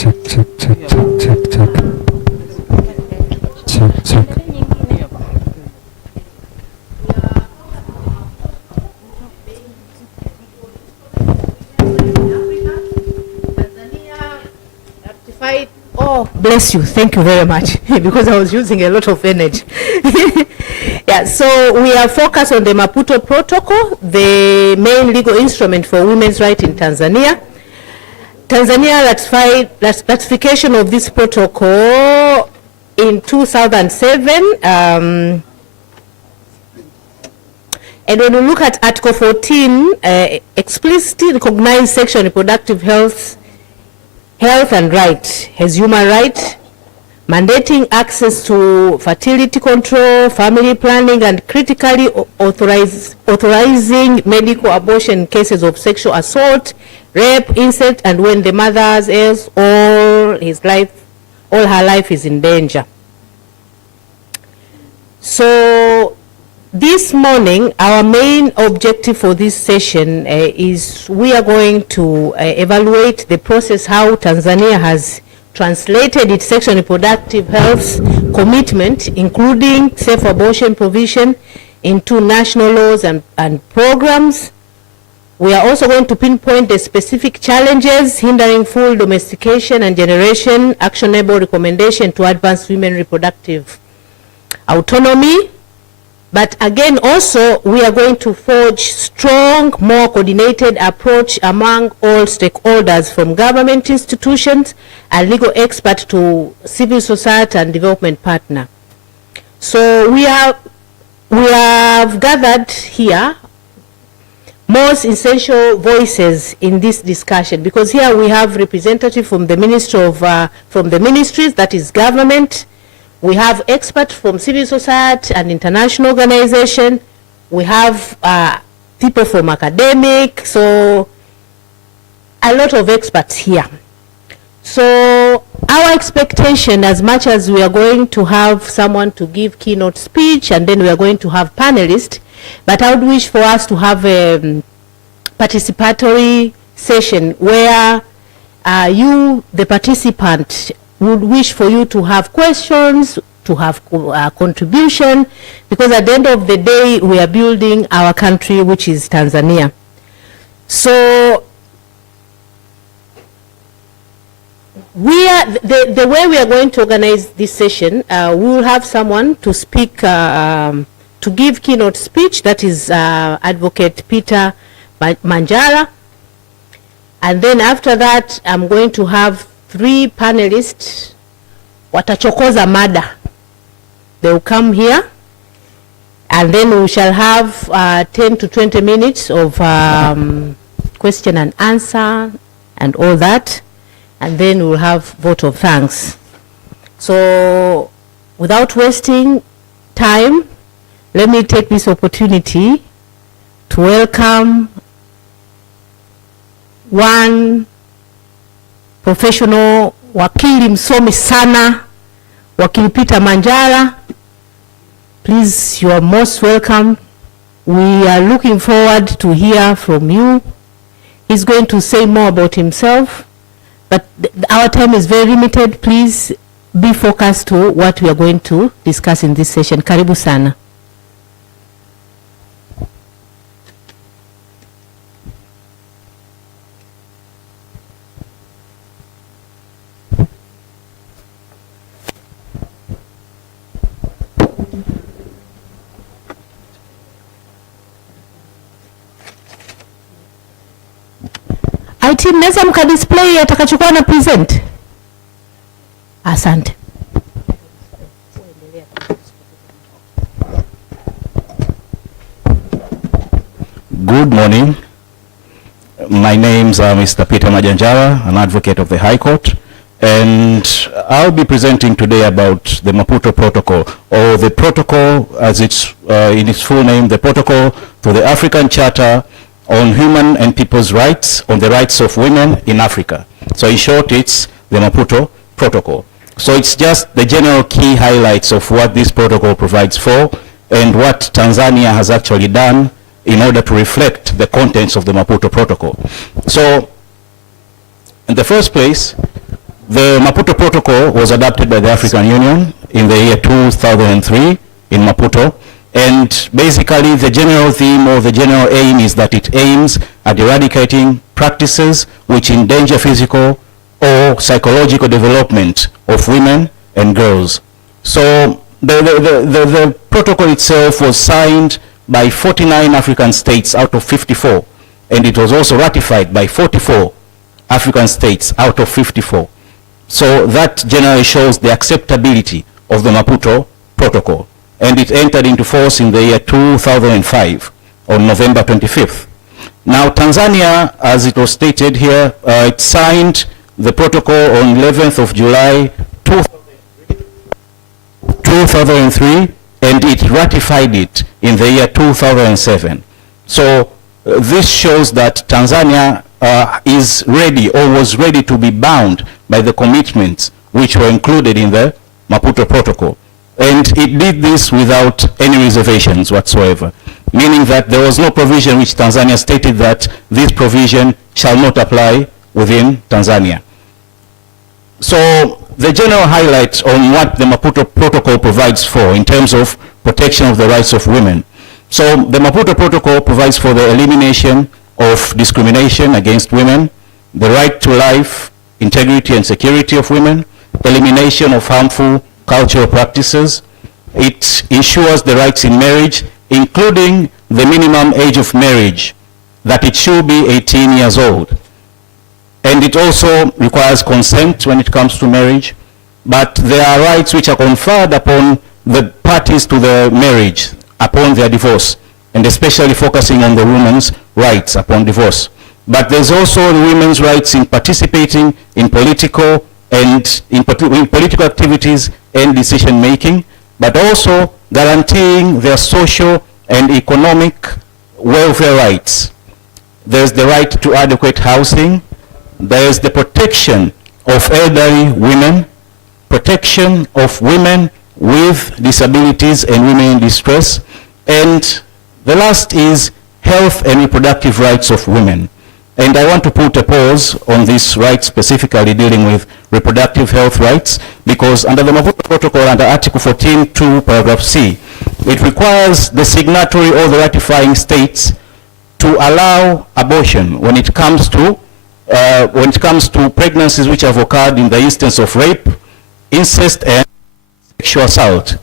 Check, check, check, check, check, check. Check, check. Oh, bless you. Thank you very much. Because I was using a lot of energy. Yeah, so we are focused on the Maputo Protocol, the main legal instrument for women's rights in Tanzania. Tanzania ratified ratification of this protocol in 2007. And when we look at Article 14, explicitly recognized sexual and reproductive health and right as human right, mandating access to fertility control, family planning, and critically authorizing medical abortion in cases of sexual assault, rape, incest, and when the mother's heirs all her life is in danger. So this morning, our main objective for this session is we are going to evaluate the process how Tanzania has translated its sexual and reproductive health commitment, including safe abortion provision, into national laws and programs. We are also going to pinpoint the specific challenges hindering full domestication and generation, actionable recommendation to advance women reproductive autonomy. But again, also, we are going to forge strong, more coordinated approach among all stakeholders, from government institutions and legal experts to civil society and development partner. So we have gathered here most essential voices in this discussion, because here we have representatives from the ministries, that is government. We have experts from civil society and international organization. We have people from academic, so a lot of experts here. So our expectation, as much as we are going to have someone to give keynote speech and then we are going to have panelists, but I would wish for us to have a participatory session where you, the participant, would wish for you to have questions, to have contribution, because at the end of the day, we are building our country, which is Tanzania. So the way we are going to organize this session, we will have someone to speak, to give keynote speech, that is Advocate Peter Manjara. And then after that, I'm going to have 3 panelists, watachokoza mada. They will come here, and then we shall have 10 to 20 minutes of question and answer and all that, and then we'll have vote of thanks. So without wasting time, let me take this opportunity to welcome one professional, wakili msomi sana, Wakili Peter Manjara. Please, you are most welcome. We are looking forward to hear from you. He's going to say more about himself, but our time is very limited. Please be focused to what we are going to discuss in this session. Karibu sana. IT, mnaweza mkadisplay atakachokuwa na present? Asante. Good morning. My name's Mr. Peter Manjara, an advocate of the High Court, and I'll be presenting today about the Maputo Protocol, or the protocol as it's in its full name, the Protocol to the African Charter on Human and People's Rights, on the rights of women in Africa. So in short, it's the Maputo Protocol. So it's just the general key highlights of what this protocol provides for and what Tanzania has actually done in order to reflect the contents of the Maputo Protocol. So in the first place, The Maputo Protocol was adopted by the African Union in the year 2003 in Maputo, and basically the general theme or the general aim is that it aims at eradicating practices which endanger physical or psychological development of women and girls. So the protocol itself was signed by 49 African states out of 54, and it was also ratified by 44 African states out of 54. So that generally shows the acceptability of the Maputo Protocol, and it entered into force in the year 2005 on November 25th. Now Tanzania, as it was stated here, it signed the protocol on 11th of July 2003, and it ratified it in the year 2007. So this shows that Tanzania is ready or was ready to be bound by the commitments which were included in the Maputo Protocol. And it did this without any reservations whatsoever, meaning that there was no provision which Tanzania stated that this provision shall not apply within Tanzania. So the general highlights on what the Maputo Protocol provides for in terms of protection of the rights of women. So the Maputo Protocol provides for the elimination of discrimination against women, the right to life, integrity and security of women, elimination of harmful cultural practices. It ensures the rights in marriage, including the minimum age of marriage, that it should be 18 years old. And it also requires consent when it comes to marriage, but there are rights which are conferred upon the parties to the marriage upon their divorce, and especially focusing on the women's rights upon divorce. But there's also the women's rights in participating in political and in political activities and decision making, but also guaranteeing their social and economic welfare rights. There's the right to adequate housing. There is the protection of elderly women, protection of women with disabilities and women in distress, and the last is health and reproductive rights of women. And I want to put a pause on this right, specifically dealing with reproductive health rights, because under the Maputo Protocol, under Article 14(2), paragraph C, it requires the signatory or the ratifying states to allow abortion when it comes to pregnancies which have occurred in the instance of rape, incest, and sexual assault.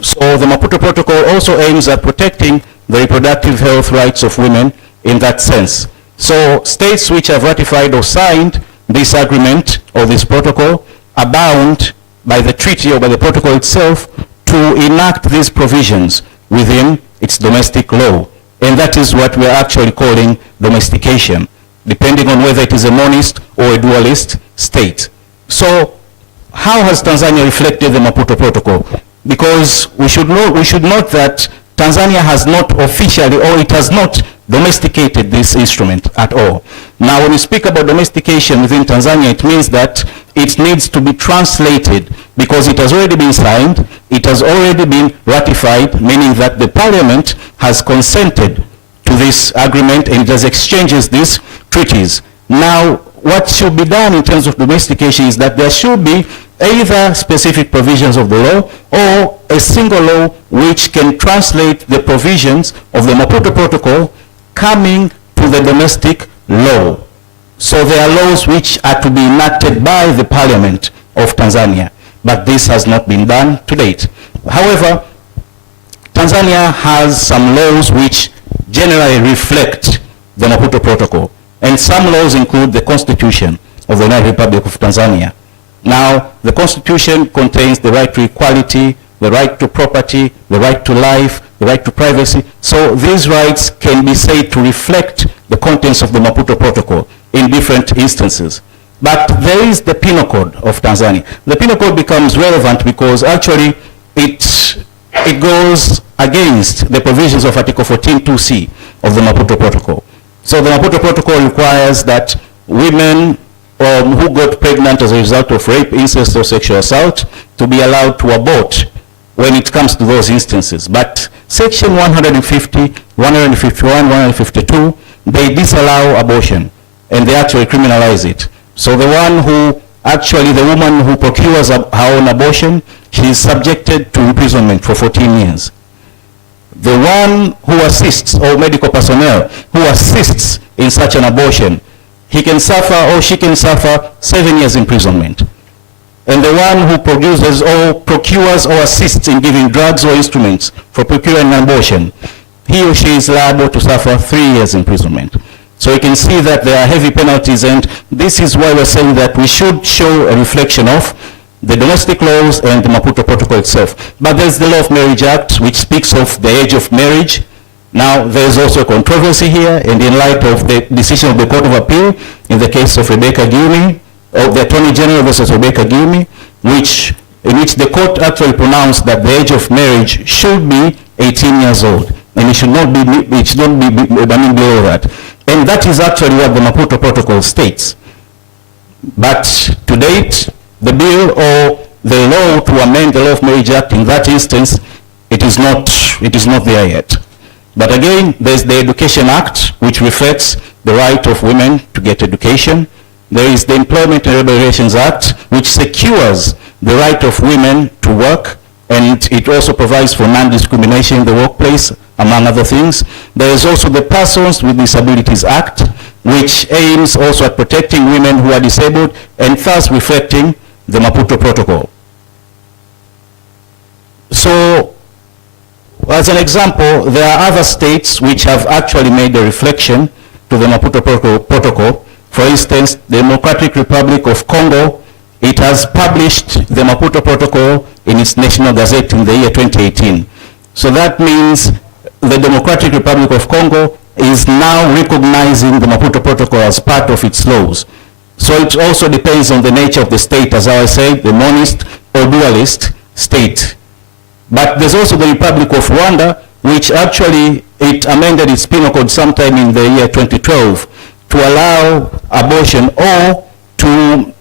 So the Maputo Protocol also aims at protecting the reproductive health rights of women in that sense. So states which have ratified or signed this agreement or this protocol are bound by the treaty or by the protocol itself to enact these provisions within its domestic law. And that is what we are actually calling domestication, depending on whether it is a monist or a dualist state. So how has Tanzania reflected the Maputo Protocol? Because we should note that Tanzania has not officially, or it has not domesticated this instrument at all. Now, when we speak about domestication within Tanzania, it means that it needs to be translated, because it has already been signed, it has already been ratified, meaning that the parliament has consented to this agreement and it has exchanged these treaties. Now, what should be done in terms of domestication is that there should be either specific provisions of the law or a single law which can translate the provisions of the Maputo Protocol coming to the domestic law. So there are laws which are to be enacted by the Parliament of Tanzania, but this has not been done to date. However, Tanzania has some laws which generally reflect the Maputo Protocol, and some laws include the Constitution of the United Republic of Tanzania. Now, the Constitution contains the right to equality, the right to property, the right to life, the right to privacy. So these rights can be said to reflect the contents of the Maputo Protocol in different instances. But there is the Penal Code of Tanzania. The Penal Code becomes relevant because actually it goes against the provisions of Article 14(2)(c) of the Maputo Protocol. So the Maputo Protocol requires that women who got pregnant as a result of rape, incest, or sexual assault to be allowed to abort when it comes to those instances. But Section 150, 151, 152, they disallow abortion, and they actually criminalize it. So the one who Actually, the woman who procures her own abortion, she is subjected to imprisonment for 14 years. The one who assists, or medical personnel who assists in such an abortion, he can suffer or she can suffer 7 years imprisonment. And the one who produces or procures or assists in giving drugs or instruments for procuring an abortion, he or she is liable to suffer 3 years imprisonment. So you can see that there are heavy penalties, and this is why we're saying that we should show a reflection of the domestic laws and the Maputo Protocol itself. But there's the Law of Marriage Act, which speaks of the age of marriage. Now, there's also a controversy here, and in light of the decision of the Court of Appeal in the case of Rebecca Gyumi, of the Attorney General versus Rebecca Gyumi, in which the court actually pronounced that the age of marriage should be 18 years old, and it should not be below that. And that is actually what the Maputo Protocol states. But to date, the bill or the law to amend the Law of Marriage Act in that instance, it is not there yet. But again, there's the Education Act, which reflects the right of women to get education. There is the Employment and Labor Relations Act, which secures the right of women to work, and it also provides for non-discrimination in the workplace, among other things. There is also the Persons with Disabilities Act, which aims also at protecting women who are disabled, and thus reflecting the Maputo Protocol. So, as an example, there are other states which have actually made a reflection to the Maputo Protocol. For instance, the Democratic Republic of Congo, it has published the Maputo Protocol in its National Gazette in the year 2018. So that means the Democratic Republic of Congo is now recognizing the Maputo Protocol as part of its laws. So it also depends on the nature of the state, as I said, the monist or dualist state. But there's also the Republic of Rwanda, which actually, it amended its penal code sometime in the year 2012 to allow abortion or to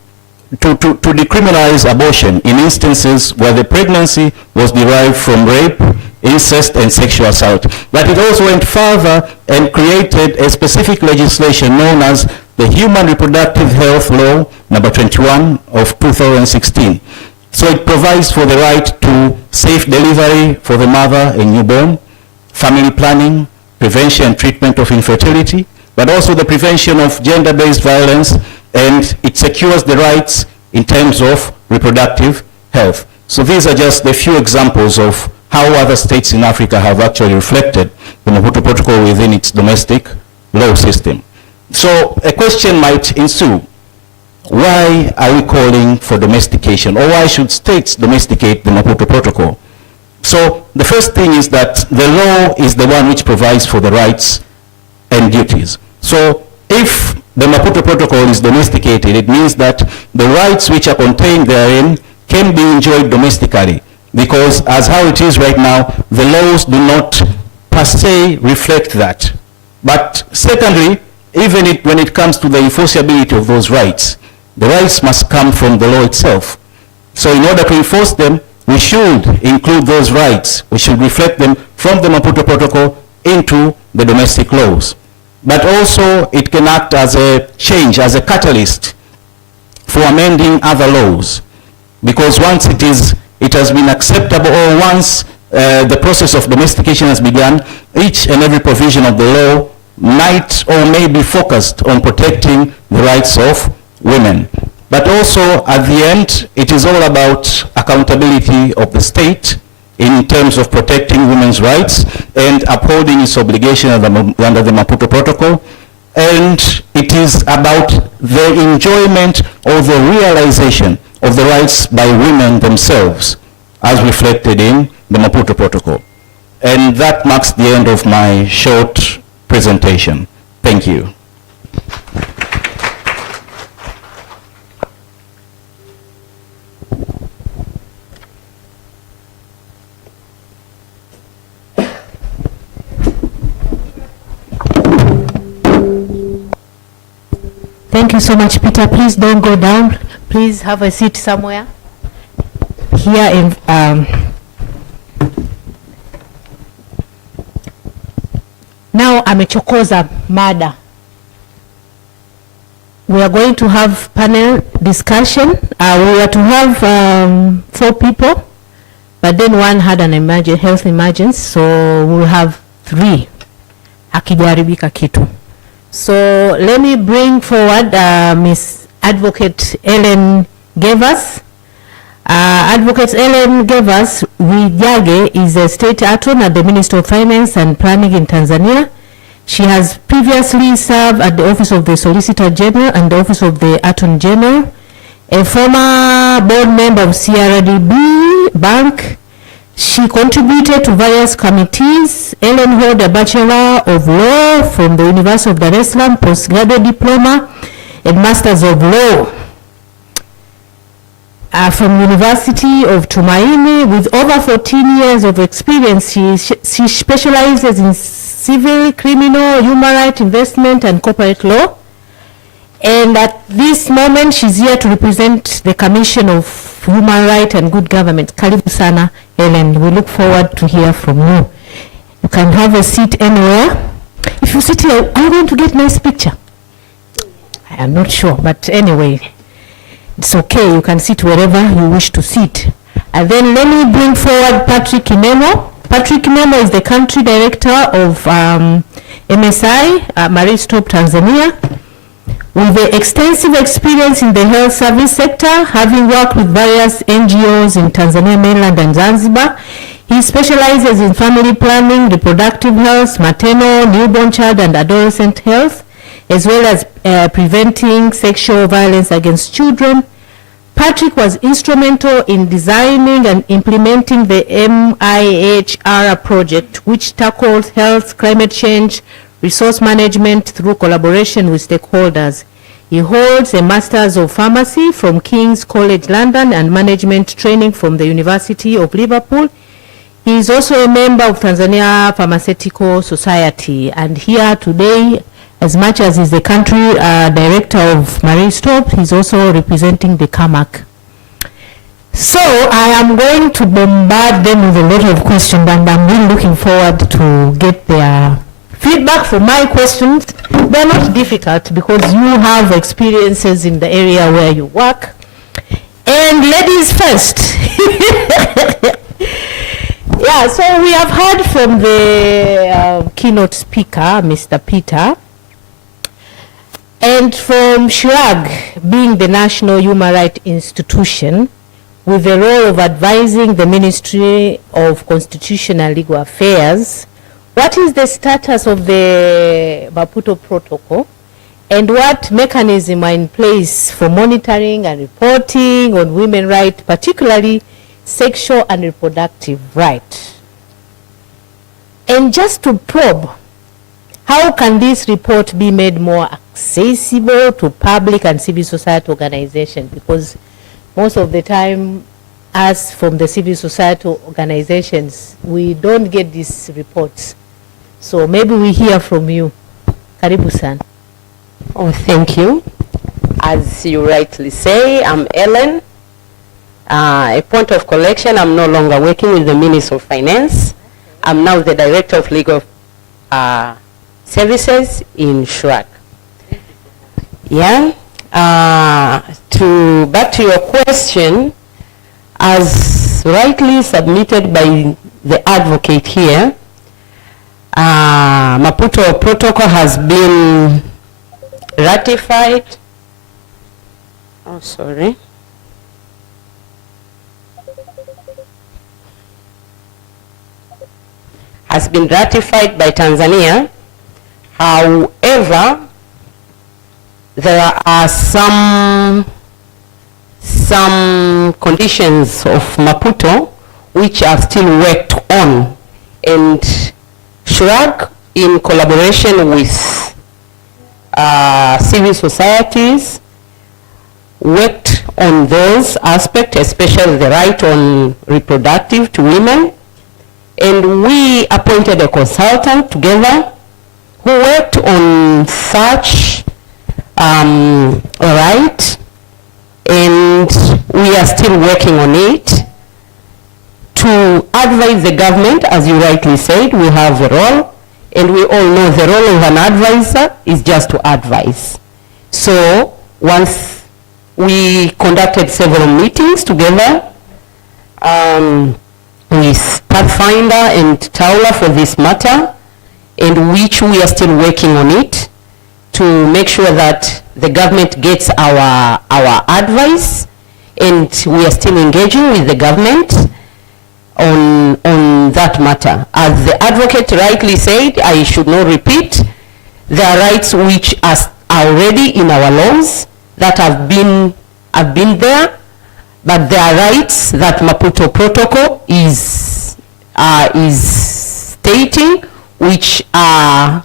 decriminalize abortion in instances where the pregnancy was derived from rape, incest, and sexual assault. But it also went further and created a specific legislation known as the Human Reproductive Health Law number 21 of 2016. So it provides for the right to safe delivery for the mother and newborn, family planning, prevention and treatment of infertility, but also the prevention of gender-based violence, and it secures the rights in terms of reproductive health. So these are just a few examples of how other states in Africa have actually reflected the Maputo Protocol within its domestic law system. So a question might ensue. Why are we calling for domestication, or why should states domesticate the Maputo Protocol? So the first thing is that the law is the one which provides for the rights and duties. So if the Maputo Protocol is domesticated, it means that the rights which are contained therein can be enjoyed domestically, because as how it is right now, the laws do not per se reflect that. But secondly, even when it comes to the enforceability of those rights, the rights must come from the law itself. So in order to enforce them, we should include those rights. We should reflect them from the Maputo Protocol into the domestic laws. But also it can act as a change, as a catalyst for amending other laws. Because once it has been acceptable, or once the process of domestication has begun, each and every provision of the law might or may be focused on protecting the rights of women. But also at the end, it is all about accountability of the state in terms of protecting women's rights and upholding its obligation under the Maputo Protocol. And it is about the enjoyment or the realization of the rights by women themselves, as reflected in the Maputo Protocol. And that marks the end of my short presentation. Thank you. Thank you so much, Peter. Please don't go down. Please have a seat somewhere. Here in now amechokoza mada. We are going to have panel discussion. We were to have 4 people, but then one had an health emergency, so we'll have 3. Hakijaribika kitu. So let me bring forward Miss Advocate Ellen Gevers. Advocate Ellen Gevers Wijage is a state attorney at the Ministry of Finance and Planning in Tanzania. She has previously served at the Office of the Solicitor General and the Office of the Attorney General, a former board member of CRDB Bank. She contributed to various committees. Ellen held a Bachelor of Law from the University of Dar es Salaam, postgraduate diploma and Masters of Law from University of Tumaini. With over 14 years of experience, she specializes in civil, criminal, human rights, investment, and corporate law. And at this moment, she's here to represent the Commission of Human Rights and Good Government. Karibu sana, Ellen. We look forward to hear from you. You can have a seat anywhere. If you sit here, are you going to get nice picture? I am not sure, but anyway, it's okay. You can sit wherever you wish to sit. And then let me bring forward Patrick Imemo. Patrick Imemo is the country director of MSI, Maristop Tanzania, with the extensive experience in the health service sector, having worked with various NGOs in Tanzania, mainland and Zanzibar. He specializes in family planning, reproductive health, maternal, newborn child and adolescent health, as well as preventing sexual violence against children. Patrick was instrumental in designing and implementing the MIHR project, which tackles health, climate change, resource management through collaboration with stakeholders. He holds a Masters of Pharmacy from King's College London and management training from the University of Liverpool. He is also a member of Tanzania Pharmaceutical Society, and here today, as much as he's the country director of Maristop, he's also representing the CAMAC. So I am going to bombard them with a lot of questions, and I'm really looking forward to get their feedback for my questions. They're not difficult because you have experiences in the area where you work. And ladies first. Yeah, so we have heard from the keynote speaker, Mr. Peter, and from SHRAG, being the National Human Rights Institution, with the role of advising the Ministry of Constitutional and Legal Affairs. What is the status of the Maputo Protocol, and what mechanisms are in place for monitoring and reporting on women's rights, particularly sexual and reproductive rights? And just to probe, how can this report be made more accessible to public and civil society organizations? Because most of the time, us from the civil society organizations, we don't get these reports. So maybe we hear from you. Karibu-san. Oh, thank you. As you rightly say, I'm Ellen. A point of collection, I'm no longer working with the Ministry of Finance. I'm now the Director of Legal Services in SHRAG. Yeah. Back to your question, as rightly submitted by the advocate here, Maputo Protocol has been ratified. Oh, sorry. Has been ratified by Tanzania. However, there are some conditions of Maputo which are still worked on, and SHRAG, in collaboration with civil societies, worked on those aspects, especially the right on reproductive to women, and we appointed a consultant together who worked on such right, and we are still working on it to advise the government. As you rightly said, we have a role, and we all know the role of an advisor is just to advise. So once we conducted several meetings together with Pathfinder and Taula for this matter, and which we are still working on it to make sure that the government gets our advice, and we are still engaging with the government on that matter. As the advocate rightly said, I should not repeat, there are rights which are already in our laws that have been there, but there are rights that Maputo Protocol is stating which are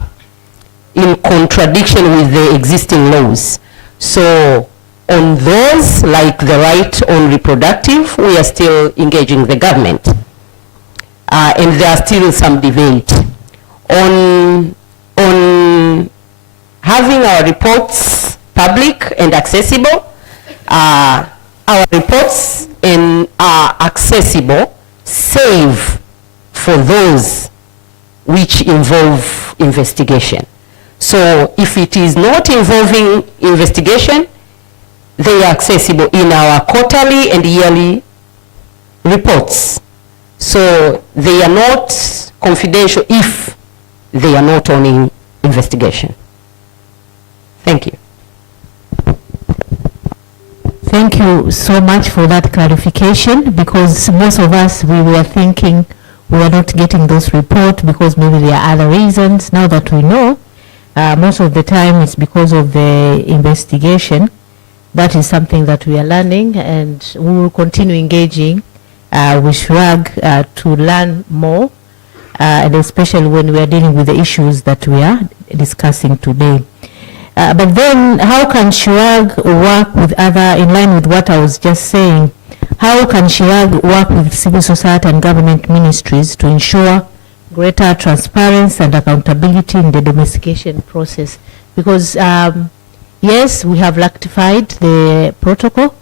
in contradiction with the existing laws. So on those, like the right on reproductive, we are still engaging the government. And there are still some debate. On having our reports public and accessible, our reports are accessible, save for those which involve investigation. So if it is not involving investigation, they are accessible in our quarterly and yearly reports. So they are not confidential if they are not on investigation. Thank you. Thank you so much for that clarification, because most of us, we were thinking we are not getting those reports because maybe there are other reasons. Now that we know, most of the time it's because of the investigation. That is something that we are learning, and we will continue engaging with SHWAG to learn more, and especially when we are dealing with the issues that we are discussing today. But then how can SHWAG work with other, in line with what I was just saying, how can SHWAG work with civil society and government ministries to ensure greater transparency and accountability in the domestication process? Because yes, we have ratified the protocol,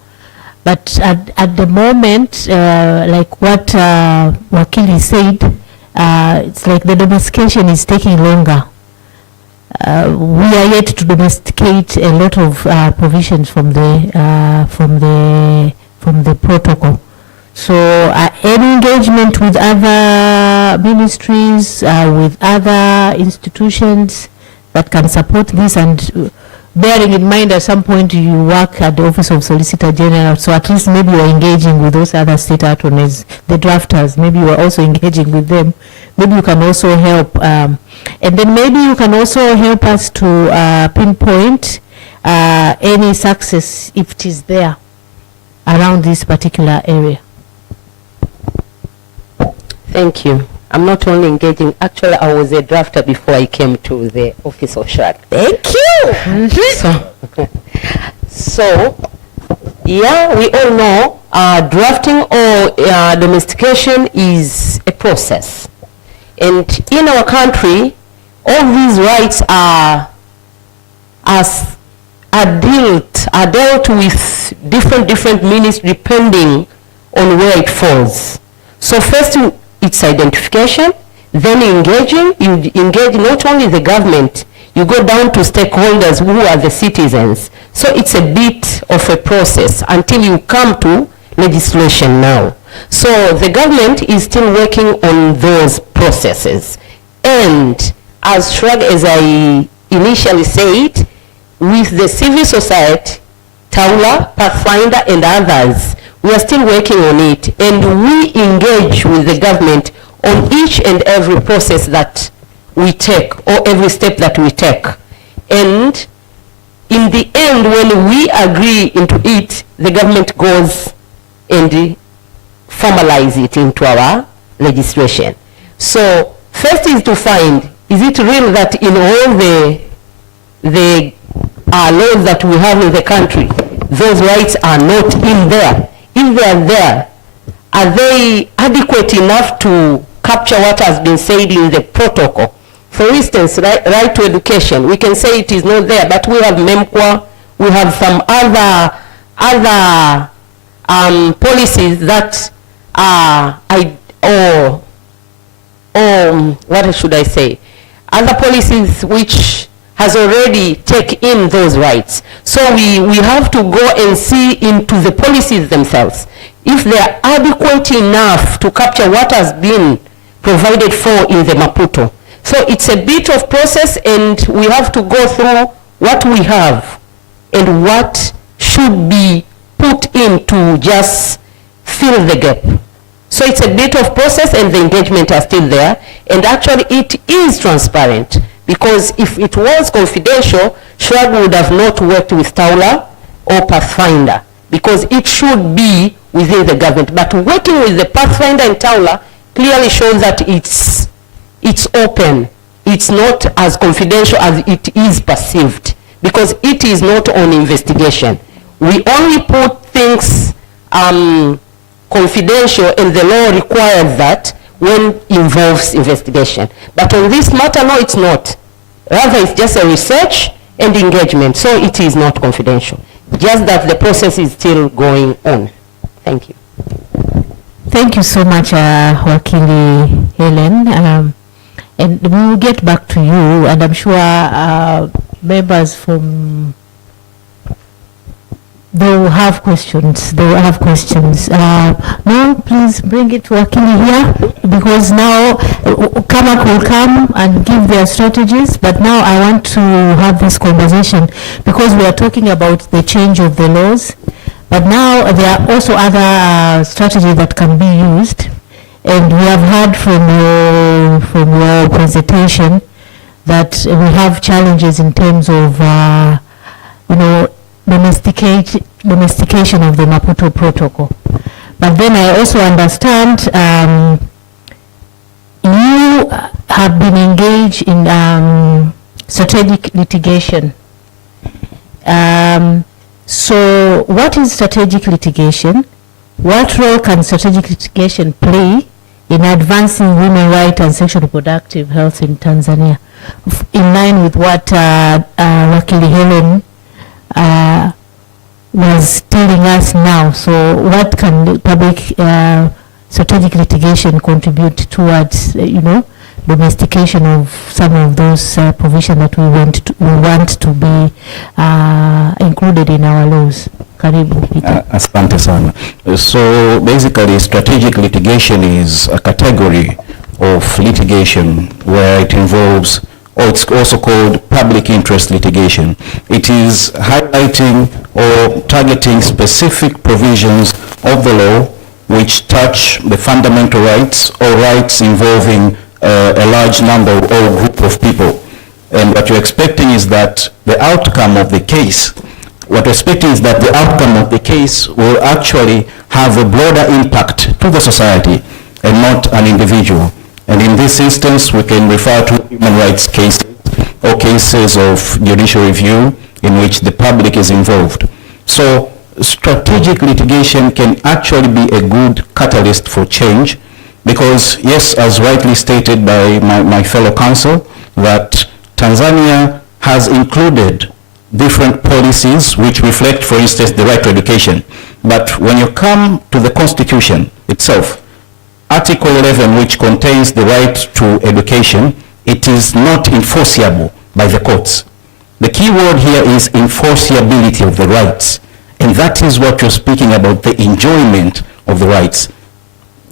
but at the moment, like what Wakili said, it's like the domestication is taking longer. We are yet to domesticate a lot of provisions from the protocol. So any engagement with other ministries, with other institutions that can support this, and bearing in mind at some point you work at the Office of Solicitor General, so at least maybe you are engaging with those other state attorneys, the drafters, maybe you are also engaging with them. Maybe you can also help, and then maybe you can also help us to pinpoint any success, if it is there, around this particular area. Thank you. I'm not only engaging, actually I was a drafter before I came to the Office of SHWAG. Thank you. So yeah, we all know drafting or domestication is a process. And in our country, all these rights are dealt with different ministries depending on where it falls. So first it's identification, then engaging. You engage not only the government, you go down to stakeholders who are the citizens. So it's a bit of a process until you come to legislation now. So the government is still working on those processes. And as SHWAG, as I initially said, with the civil society, Taula, Pathfinder, and others, we are still working on it, and we engage with the government on each and every process that we take, or every step that we take. And in the end, when we agree into it, the government goes and formalize it into our legislation. So first is to find, is it real that in all the laws that we have in the country, those rights are not in there? If they are there, are they adequate enough to capture what has been said in the protocol? For instance, right to education, we can say it is not there, but we have MEMQA, we have some other policies that are, what should I say? Other policies which has already taken in those rights. So we have to go and see into the policies themselves, if they are adequate enough to capture what has been provided for in the Maputo. So it's a bit of process, and we have to go through what we have and what should be put in to just fill the gap. So it's a bit of process, and the engagement are still there, and actually it is transparent, because if it was confidential, SHRAG would have not worked with Taula or Pathfinder, because it should be within the government. But working with the Pathfinder and Taula clearly shows that it's open. It's not as confidential as it is perceived, because it is not on investigation. We only put things confidential, and the law requires that when involves investigation. But on this matter, no, it's not. Rather, it's just a research and engagement, so it is not confidential. Just that the process is still going on. Thank you. Thank you so much, Wakili Helen. And we will get back to you, and I'm sure members from, they will have questions. Now, please bring it to Wakili here, because now Kamak will come and give their strategies, but now I want to have this conversation, because we are talking about the change of the laws, but now there are also other strategies that can be used. And we have heard from your presentation that we have challenges in terms of, domestication of the Maputo Protocol. But then I also understand you have been engaged in strategic litigation. So what is strategic litigation? What role can strategic litigation play in advancing women's rights and sexual reproductive health in Tanzania, in line with what Wakili Helen was telling us now? So what can the public strategic litigation contribute towards, domestication of some of those provisions that we want to be included in our laws? Asante sana. So basically, strategic litigation is a category of litigation where it involves, or it's also called public interest litigation. It is highlighting or targeting specific provisions of the law which touch the fundamental rights or rights involving a large number or group of people. And what you're expecting is that the outcome of the case will actually have a broader impact to the society and not an individual. And in this instance, we can refer to human rights cases or cases of judicial review in which the public is involved. So strategic litigation can actually be a good catalyst for change, because yes, as rightly stated by my fellow counsel, that Tanzania has included different policies which reflect, for instance, the right to education. But when you come to the Constitution itself, Article 11, which contains the right to education, it is not enforceable by the courts. The key word here is enforceability of the rights. And that is what you're speaking about, the enjoyment of the rights.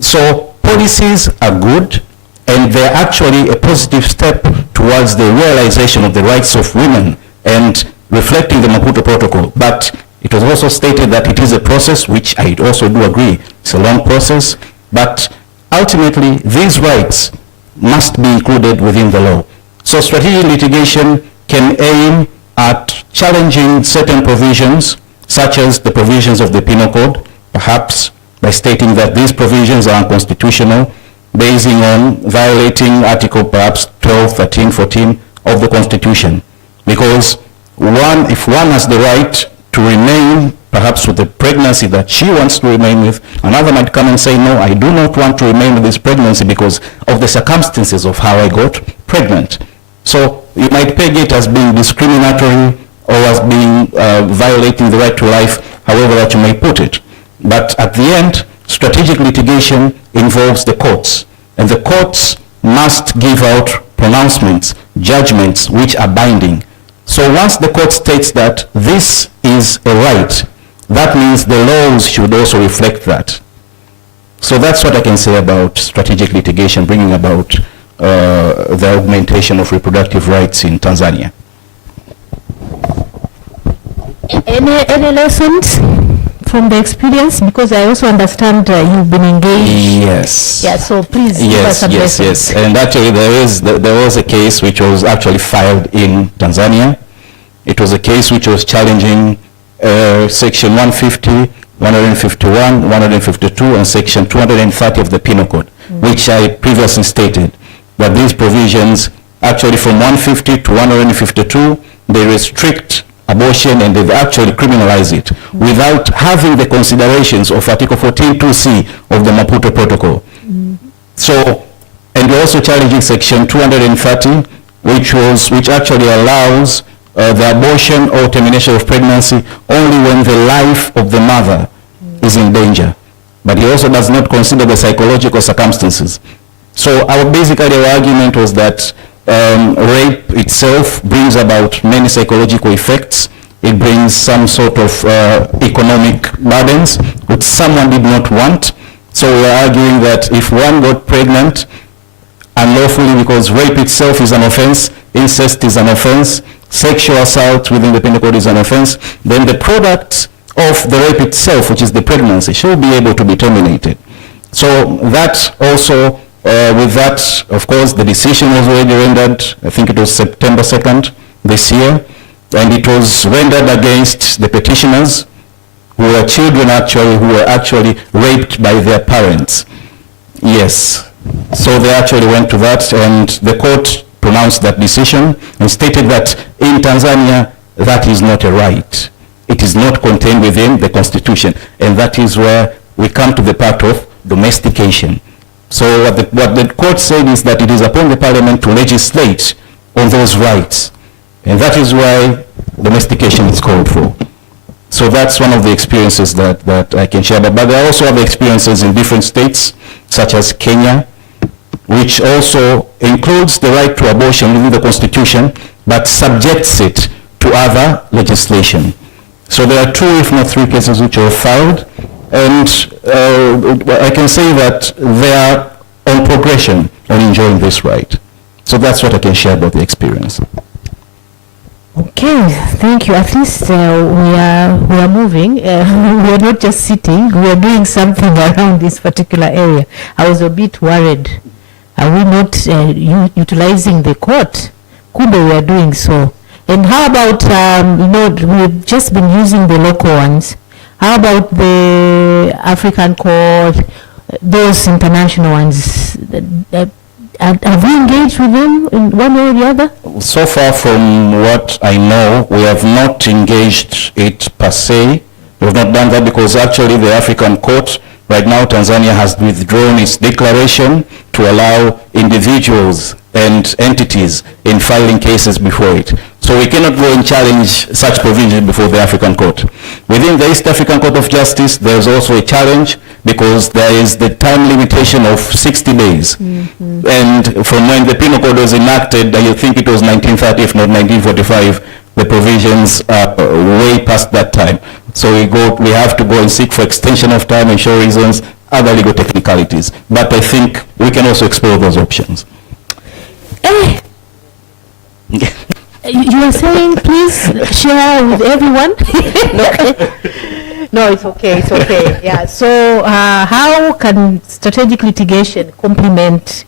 So policies are good, and they're actually a positive step towards the realization of the rights of women and reflecting the Maputo Protocol. But it was also stated that it is a process, which I also do agree. It's a long process, but ultimately these rights must be included within the law. So strategic litigation can aim at challenging certain provisions, such as the provisions of the Penal Code, perhaps by stating that these provisions are unconstitutional, basing on violating Article perhaps 12, 13, 14 of the Constitution. Because if one has the right to remain perhaps with the pregnancy that she wants to remain with, another might come and say, no, I do not want to remain with this pregnancy because of the circumstances of how I got pregnant. So you might peg it as being discriminatory or as being violating the right to life, however that you may put it. But at the end, strategic litigation involves the courts, and the courts must give out pronouncements, judgments which are binding. So once the court states that this is a right, that means the laws should also reflect that. So that's what I can say about strategic litigation bringing about the augmentation of reproductive rights in Tanzania. Any lessons from the experience? Because I also understand you've been engaged. Yes. Yeah, so please give us some lessons. Yes. And actually there was a case which was actually filed in Tanzania. It was a case which was challenging section 150, 151, 152, and section 230 of the Penal Code, which I previously stated that these provisions, actually from 150 to 152, they restrict abortion and they've actually criminalized it without having the considerations of Article 14(2)(c) of the Maputo Protocol. So, and we're also challenging section 230, which actually allows the abortion or termination of pregnancy only when the life of the mother is in danger. But he also does not consider the psychological circumstances. So basically our argument was that rape itself brings about many psychological effects. It brings some sort of economic burdens which someone did not want. So we are arguing that if one got pregnant unlawfully, because rape itself is an offense, incest is an offense, sexual assault within the Penal Code is an offense, then the product of the rape itself, which is the pregnancy, should be able to be terminated. So that also, with that, of course, the decision was already rendered, I think it was September 2nd this year, and it was rendered against the petitioners, who were children actually, who were actually raped by their parents. Yes. So they actually went to that, and the court pronounced that decision and stated that in Tanzania, that is not a right. It is not contained within the Constitution, and that is where we come to the part of domestication. So what the court said is that it is upon the parliament to legislate on those rights, and that is why domestication is called for. So that's one of the experiences that I can share. But there are also other experiences in different states, such as Kenya, which also includes the right to abortion within the Constitution, but subjects it to other legislation. So there are 2, if not 3 cases which are filed, and I can say that they are on progression on enjoying this right. So that's what I can share about the experience. Okay, thank you. At least we are moving. We are not just sitting. We are doing something around this particular area. I was a bit worried. Are we not utilizing the court? Kumbe we are doing so. And how about, we've just been using the local ones. How about the African court, those international ones? Have we engaged with them in one way or the other? So far from what I know, we have not engaged it per se. We have not done that because actually the African court, right now Tanzania has withdrawn its declaration to allow individuals and entities in filing cases before it. So we cannot go and challenge such provision before the African court. Within the East African Court of Justice, there is also a challenge because there is the time limitation of 60 days. Mm-hmm. And from when the Penal Code was enacted, I think it was 1930, if not 1945, the provisions are way past that time. So we have to go and seek for extension of time and show reasons, other legal technicalities. But I think we can also explore those options. You are saying please share with everyone? No, it's okay, it's okay. Yeah, so how can strategic litigation complement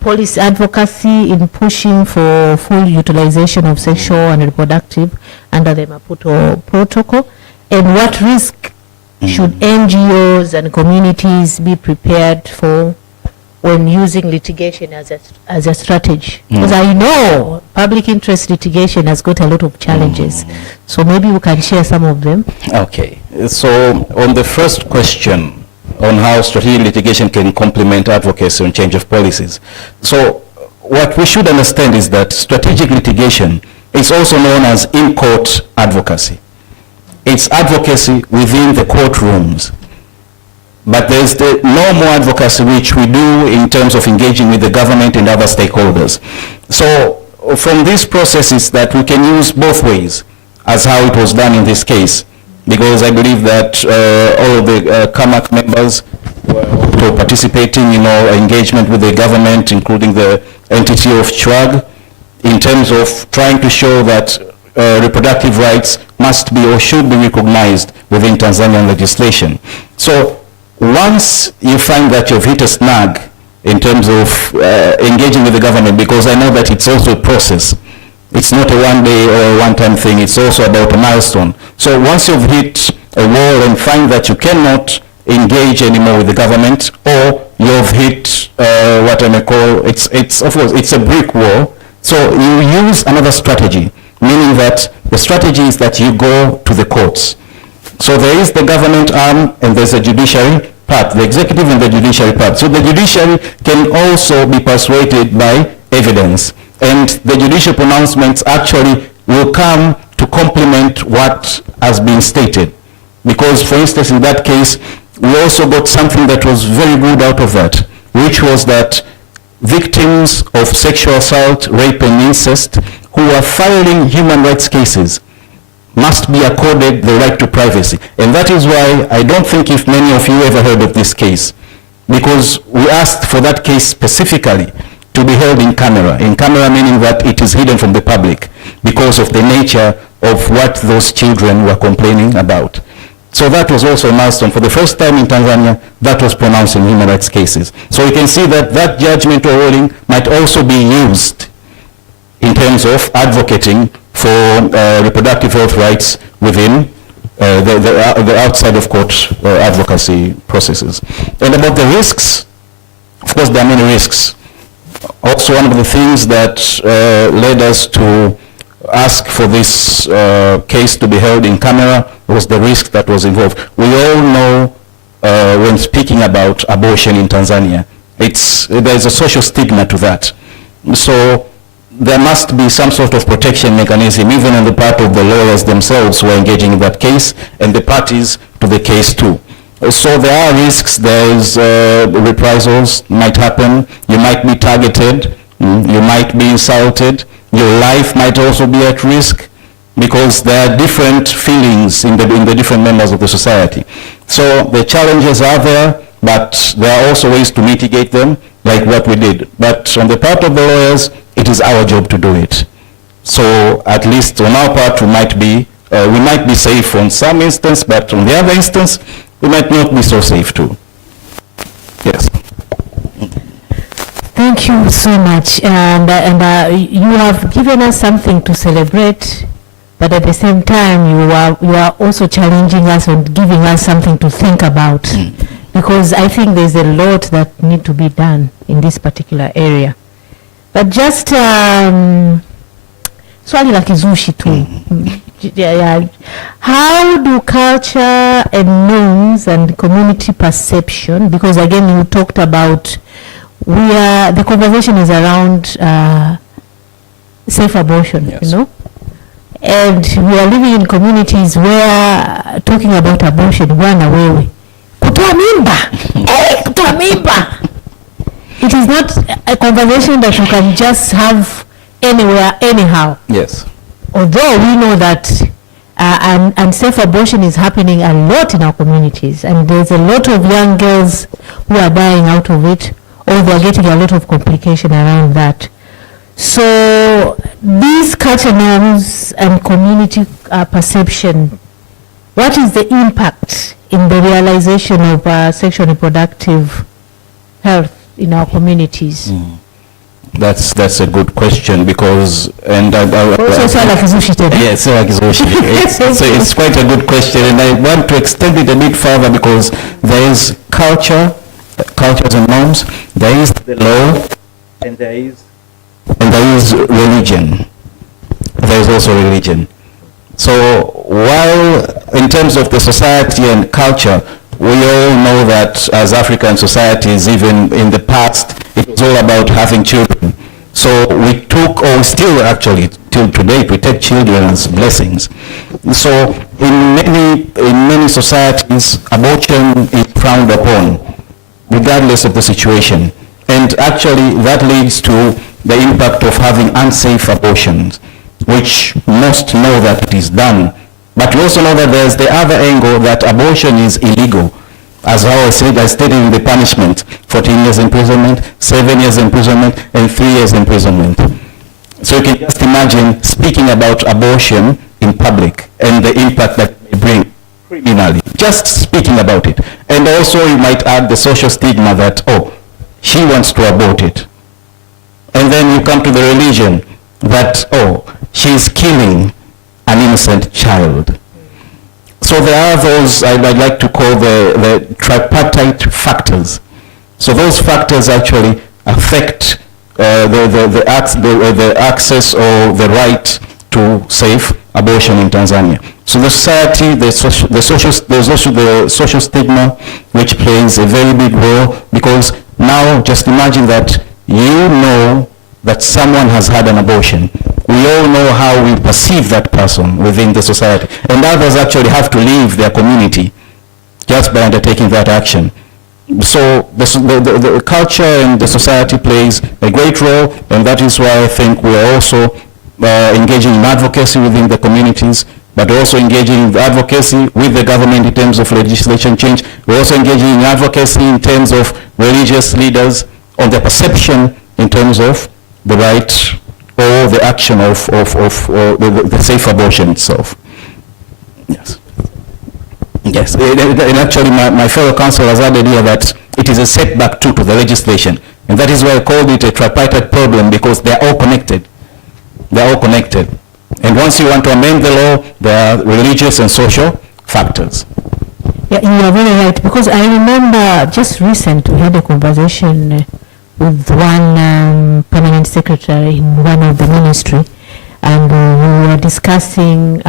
police advocacy in pushing for full utilization of sexual and reproductive under the Maputo Protocol? And what risk should NGOs and communities be prepared for when using litigation as a strategy? Because I know public interest litigation has got a lot of challenges. So maybe we can share some of them. Okay. So on the first question on how strategic litigation can complement advocacy on change of policies. So what we should understand is that strategic litigation is also known as in-court advocacy. It's advocacy within the courtrooms. But there's the normal advocacy which we do in terms of engaging with the government and other stakeholders. So from this process is that we can use both ways as how it was done in this case, because I believe that all of the CAMAC members were also participating in our engagement with the government, including the entity of CHWAG, in terms of trying to show that reproductive rights must be or should be recognized within Tanzanian legislation. So once you find that you've hit a snag in terms of engaging with the government, because I know that it's also a process. It's not a one-day or a one-time thing. It's also about a milestone. So once you've hit a wall and find that you cannot engage anymore with the government, or you've hit what I may call, it's of course, it's a brick wall. So you use another strategy, meaning that the strategy is that you go to the courts. So there is the government arm and there's a judiciary part, the executive and the judiciary part. So the judiciary can also be persuaded by evidence, and the judicial pronouncements actually will come to complement what has been stated. Because, for instance, in that case, we also got something that was very good out of that, which was that victims of sexual assault, rape, and incest who are filing human rights cases must be accorded the right to privacy. And that is why I don't think if many of you ever heard of this case, because we asked for that case specifically to be held in camera. In camera meaning that it is hidden from the public because of the nature of what those children were complaining about. So that was also a milestone. For the first time in Tanzania, that was pronounced in human rights cases. So you can see that that judgment or ruling might also be used in terms of advocating for reproductive health rights within the outside of court advocacy processes. And about the risks, of course there are many risks. Also one of the things that led us to ask for this case to be held in camera was the risk that was involved. We all know when speaking about abortion in Tanzania, there's a social stigma to that. So there must be some sort of protection mechanism, even on the part of the lawyers themselves who are engaging in that case, and the parties to the case too. So there are risks, there's reprisals might happen, you might be targeted, you might be insulted, your life might also be at risk, because there are different feelings in the different members of the society. So the challenges are there, but there are also ways to mitigate them, like what we did. But on the part of the lawyers, it is our job to do it. So at least on our part, we might be safe on some instance, but on the other instance, we might not be so safe too. Yes. Thank you so much. And you have given us something to celebrate, but at the same time, you are also challenging us and giving us something to think about. Because I think there's a lot that need to be done in this particular area. But just swali la kizushi tu. How do culture and norms and community perception, because again you talked about the conversation is around safe abortion, yes. You know? And we are living in communities where talking about abortion, wana wewe. Kutoa mimba! Kutoa mimba! It is not a conversation that you can just have anywhere, anyhow. Yes. Although we know that unsafe abortion is happening a lot in our communities, and there's a lot of young girls who are dying out of it, or they're getting a lot of complication around that. So these culture norms and community perception, what is the impact in the realization of sexual and reproductive health in our communities? That's a good question, because it's quite a good question, and I want to extend it a bit further, because there is cultures and norms, there is the law, and there is religion. There is also religion. So while in terms of the society and culture, we all know that as African societies, even in the past, it was all about having children. So we took, or still actually till today, we take children as blessings. So in many societies, abortion is frowned upon, regardless of the situation. And actually that leads to the impact of having unsafe abortions, which most know that it is done. But we also know that there's the other angle, that abortion is illegal. As I stated in the punishment, 14 years imprisonment, 7 years imprisonment, and 3 years imprisonment. So you can just imagine speaking about abortion in public and the impact that it may bring criminally, just speaking about it. And also you might add the social stigma that, oh, she wants to abort it. And then you come to the religion that, oh, she's killing an innocent child. So there are those I'd like to call the tripartite factors. So those factors actually affect the access or the right to safe abortion in Tanzania. So the society, there's also the social stigma, which plays a very big role, because now just imagine that you know that someone has had an abortion. We all know how we perceive that person within the society, and others actually have to leave their community just by undertaking that action. So the culture and the society plays a great role, and that is why I think we are also engaging in advocacy within the communities, but also engaging in advocacy with the government in terms of legislation change. We're also engaging in advocacy in terms of religious leaders on their perception in terms of the right or the action of the safe abortion itself. Yes. Yes, and actually my fellow councillor has added here that it is a setback too to the legislation, and that is why I called it a tripartite problem, because they are all connected. They are all connected. And once you want to amend the law, there are religious and social factors. Yeah, you are very right, because I remember just recently we had a conversation with one permanent secretary in one of the ministry, and we were discussing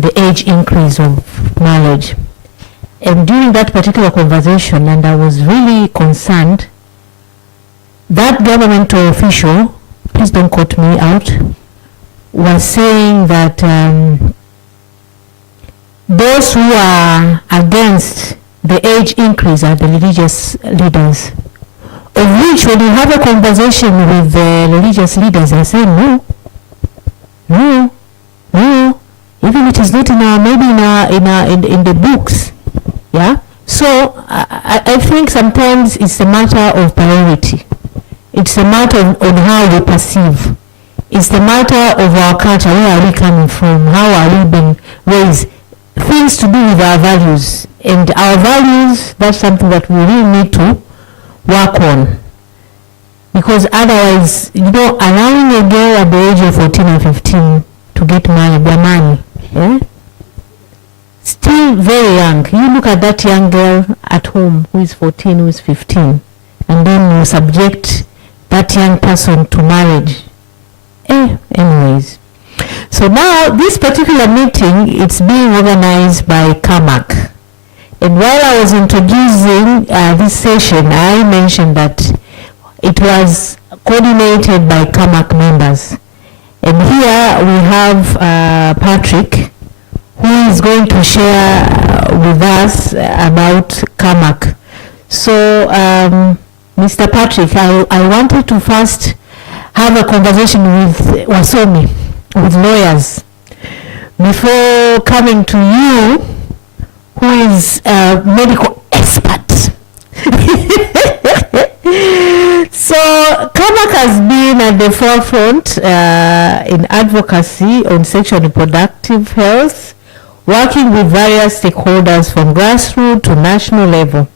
the age increase of marriage. And during that particular conversation, and I was really concerned, that governmental official, please don't quote me out, was saying that those who are against the age increase are the religious leaders, of which when you have a conversation with the religious leaders, they say no, no, no, even it is not in our, maybe in the books. Yeah. So I think sometimes it's a matter of priority. It's a matter on how we perceive. It's the matter of our culture. Where are we coming from? How are we being raised? Things to do with our values. And our values, that's something that we really need to work on. Because otherwise, you know, allowing a girl at the age of 14 or 15 to get married, their money, yeah? Still very young. You look at that young girl at home who is 14, who is 15, and then you subject that young person to marriage. Anyways. So now this particular meeting, it's being organized by CAMAC. And while I was introducing this session, I mentioned that it was coordinated by CAMAC members. And here we have Patrick, who is going to share with us about CAMAC. So, Mr. Patrick, I wanted to first have a conversation with Wasomi, with lawyers, before coming to you, who is a medical expert. So CAMAC has been at the forefront in advocacy on sexual and reproductive health, working with various stakeholders from grassroots to national level.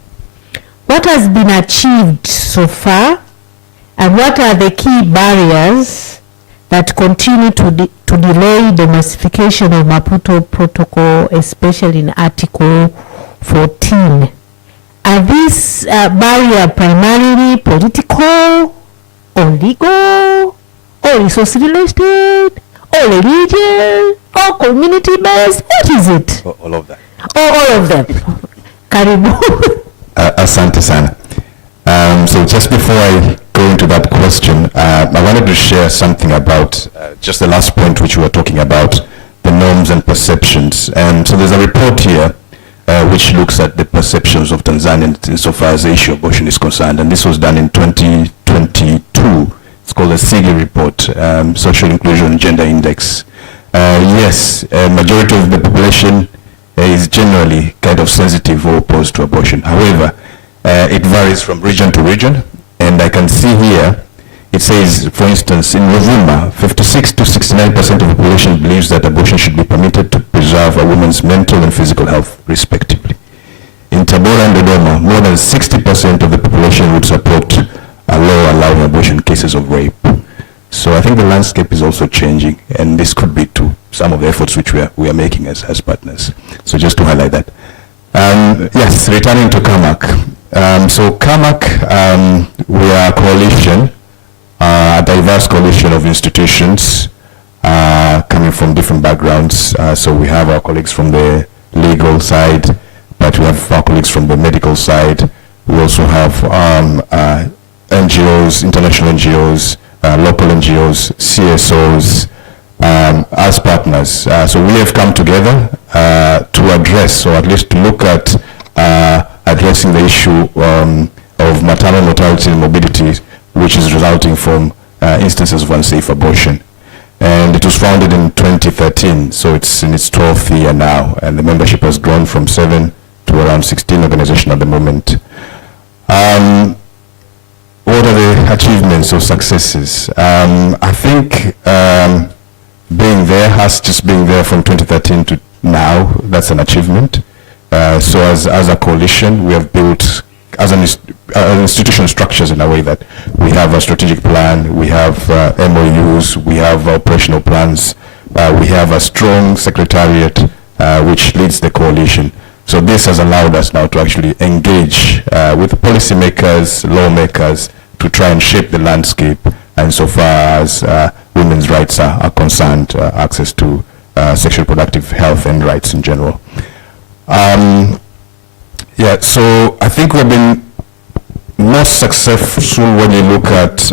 What has been achieved so far, and what are the key barriers that continue to delay domestication of Maputo Protocol, especially in Article 14? Are these barriers primarily political, or legal, or resource related, or religious, or community based? What is it? All of that. All of them. Karibu. Asante sana. So just before I go into that question, I wanted to share something about just the last point which we were talking about, the norms and perceptions. So there's a report here which looks at the perceptions of Tanzanians insofar as the issue of abortion is concerned, and this was done in 2022. It's called called the SIGI report, Social Inclusion and Gender Index. Yes, a majority of the population is generally kind of sensitive or opposed to abortion. However, it varies from region to region, and I can see here, it says, for instance, in Ruvuma, 56 to 69% of the population believes that abortion should be permitted to preserve a woman's mental and physical health, respectively. In Tabora and Dodoma, more than 60% of the population would support a law allowing abortion in cases of rape. So I think the landscape is also changing, and this could be to some of the efforts which we are making as partners. So just to highlight that. Yes, returning to CAMAC. So CAMAC, we are a coalition, a diverse coalition of institutions coming from different backgrounds. So we have our colleagues from the legal side, but we have our colleagues from the medical side. We also have NGOs, international NGOs, local NGOs, CSOs, as partners. So we have come together to address, or at least to look at addressing the issue of maternal mortality and morbidity, which is resulting from instances of unsafe abortion. And it was founded in 2013, so it's in its 12th year now, and the membership has grown from 7 to around 16 organizations at the moment. What are the achievements or successes? I think being there from 2013 to now, that's an achievement. So as a coalition, we have built, as an institutional structures in a way that we have a strategic plan, we have MOUs, we have operational plans, we have a strong secretariat which leads the coalition. So this has allowed us now to actually engage with policymakers, lawmakers, to try and shape the landscape, and so far as women's rights are concerned, access to sexual reproductive health and rights in general. Yeah, so I think we've been most successful when you look at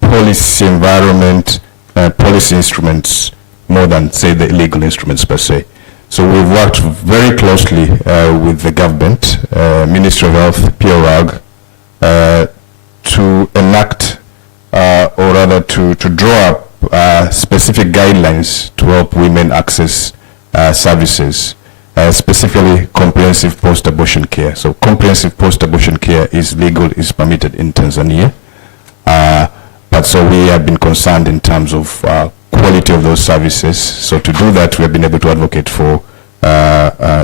policy environment, policy instruments, more than, say, the legal instruments per se. So we've worked very closely with the government, Ministry of Health, PROG, to enact, or rather to draw up specific guidelines to help women access services, specifically comprehensive post-abortion care. So comprehensive post-abortion care is legal, is permitted in Tanzania. But so we have been concerned in terms of quality of those services. So to do that, we have been able to advocate for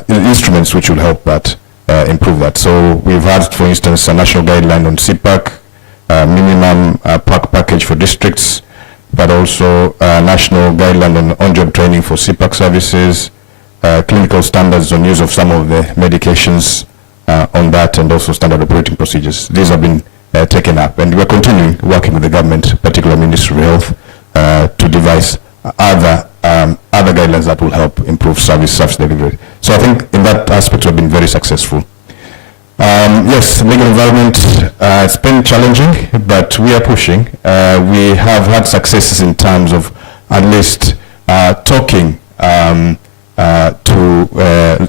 instruments which will help that, improve that. So we've had, for instance, a national guideline on CPAC, minimum PAC package for districts, but also a national guideline on on-job training for CPAC services, clinical standards on use of some of the medications on that, and also standard operating procedures. These have been taken up, and we're continuing working with the government, particularly Ministry of Health, to devise other guidelines that will help improve service delivery. So I think in that aspect we've been very successful. Yes, legal environment, it's been challenging, but we are pushing. We have had successes in terms of at least talking to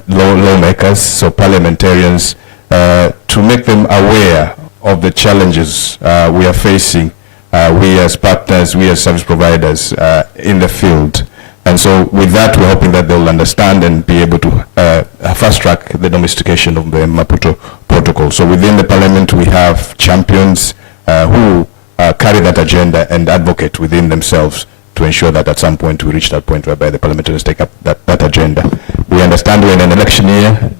lawmakers, so parliamentarians, to make them aware of the challenges we are facing, we as partners, we as service providers in the field. And so with that, we're hoping that they'll understand and be able to fast track the domestication of the Maputo protocol. So within the parliament, we have champions who carry that agenda and advocate within themselves to ensure that at some point we reach that point whereby the parliamentarians take up that agenda. We understand we're in an election year,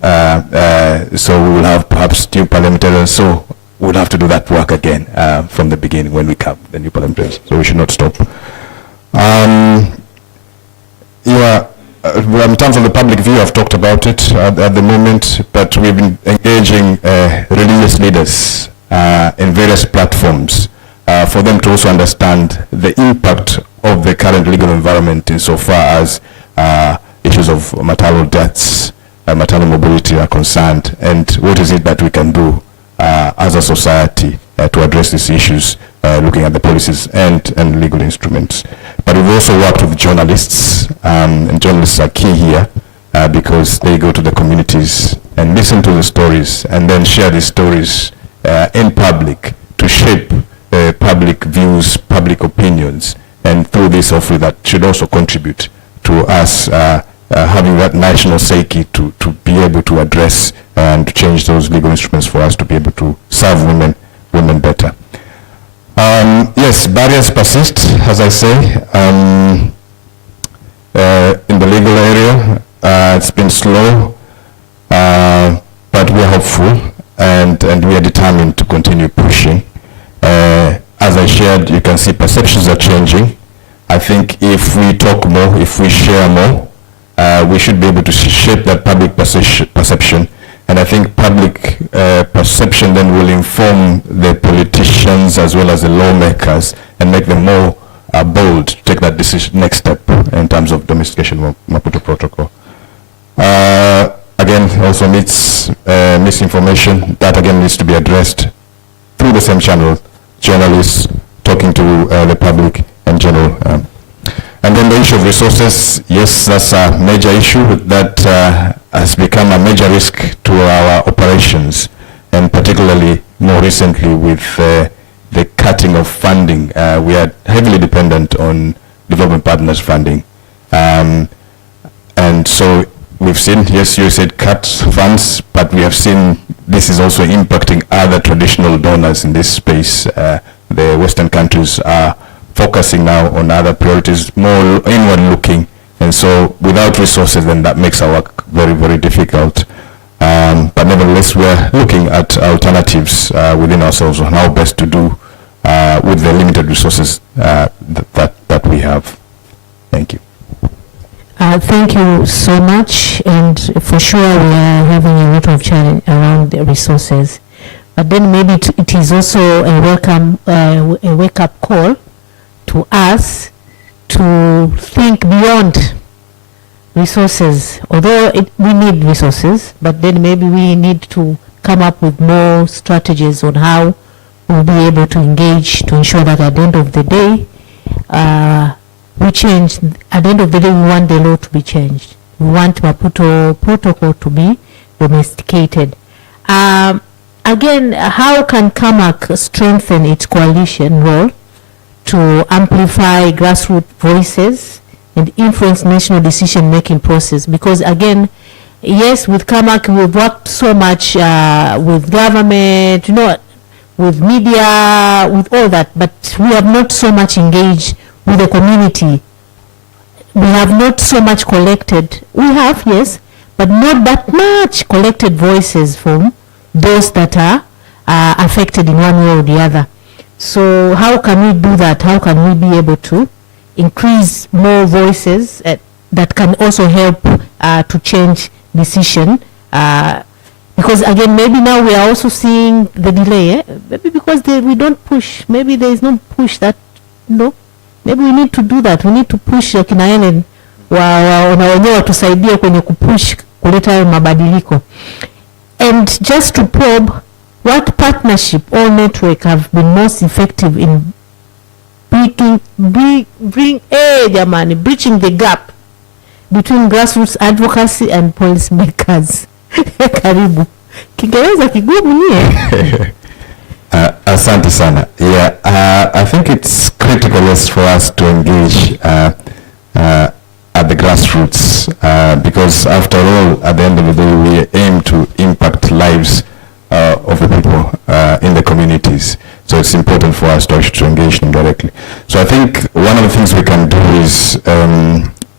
so we will have perhaps new parliamentarians, so we'll have to do that work again from the beginning when we come, the new parliamentarians. So we should not stop. Yeah, in terms of the public view, I've talked about it at the moment, but we've been engaging religious leaders in various platforms for them to also understand the impact of the current legal environment insofar as issues of maternal deaths, maternal mobility are concerned, and what is it that we can do as a society to address these issues, looking at the policies and legal instruments. But we've also worked with journalists, and journalists are key here because they go to the communities and listen to the stories and then share these stories in public to shape public views, public opinions, and through this hopefully that should also contribute to us having that national psyche to be able to address and to change those legal instruments for us to be able to serve women better. Yes, barriers persist, as I say, in the legal area. It's been slow, but we're hopeful and we are determined to continue pushing. As I shared, you can see perceptions are changing. I think if we talk more, if we share more, we should be able to shape that public perception. And I think public perception then will inform the politicians as well as the lawmakers and make them more bold to take that decision, next step in terms of domestication Maputo Protocol. Again, also misinformation. That again needs to be addressed through the same channel, journalists talking to the public in general. And then the issue of resources, yes, that's a major issue that has become a major risk to our operations, and particularly more recently with the cutting of funding. We are heavily dependent on development partners funding. And so we've seen, yes, you said cut funds, but we have seen this is also impacting other traditional donors in this space. The Western countries are focusing now on other priorities, more inward looking, and so without resources then that makes our work very, very difficult. But nevertheless, we're looking at alternatives within ourselves on how best to do with the limited resources that we have. Thank you. Thank you so much, and for sure we are having a lot of challenge around the resources, but then maybe it is also a wake-up call to us to think beyond resources. Although we need resources, but then maybe we need to come up with more strategies on how we'll be able to engage to ensure that at the end of the day, we change. At the end of the day, we want the law to be changed. We want Maputo Protocol to be domesticated. Again, how can CAMAC strengthen its coalition role to amplify grassroots voices and influence national decision-making process? Because again, yes, with CAMAC we've worked so much with government, with media, with all that, but we have not so much engaged with the community. We have not so much collected. We have, yes, but not that much collected voices from those that are affected in one way or the other. So how can we do that? How can we be able to increase more voices that can also help to change decision? Because again, maybe now we are also seeing the delay. Maybe because we don't push. Maybe there is no push that, maybe we need to do that. We need to push kina Ellen wenyewe watusaidie kwenye kupush kuleta hayo mabadiliko. And just to probe, what partnership or network have been most effective in bridging the gap between grassroots advocacy and policymakers? Karibu. Kiingereza kigumu nie. Asante sana. Yeah, I think it's critical for us to engage at the grassroots because after all, at the end of the day, we aim to impact lives of the people in the communities. So it's important for us to engage them directly. So I think one of the things we can do is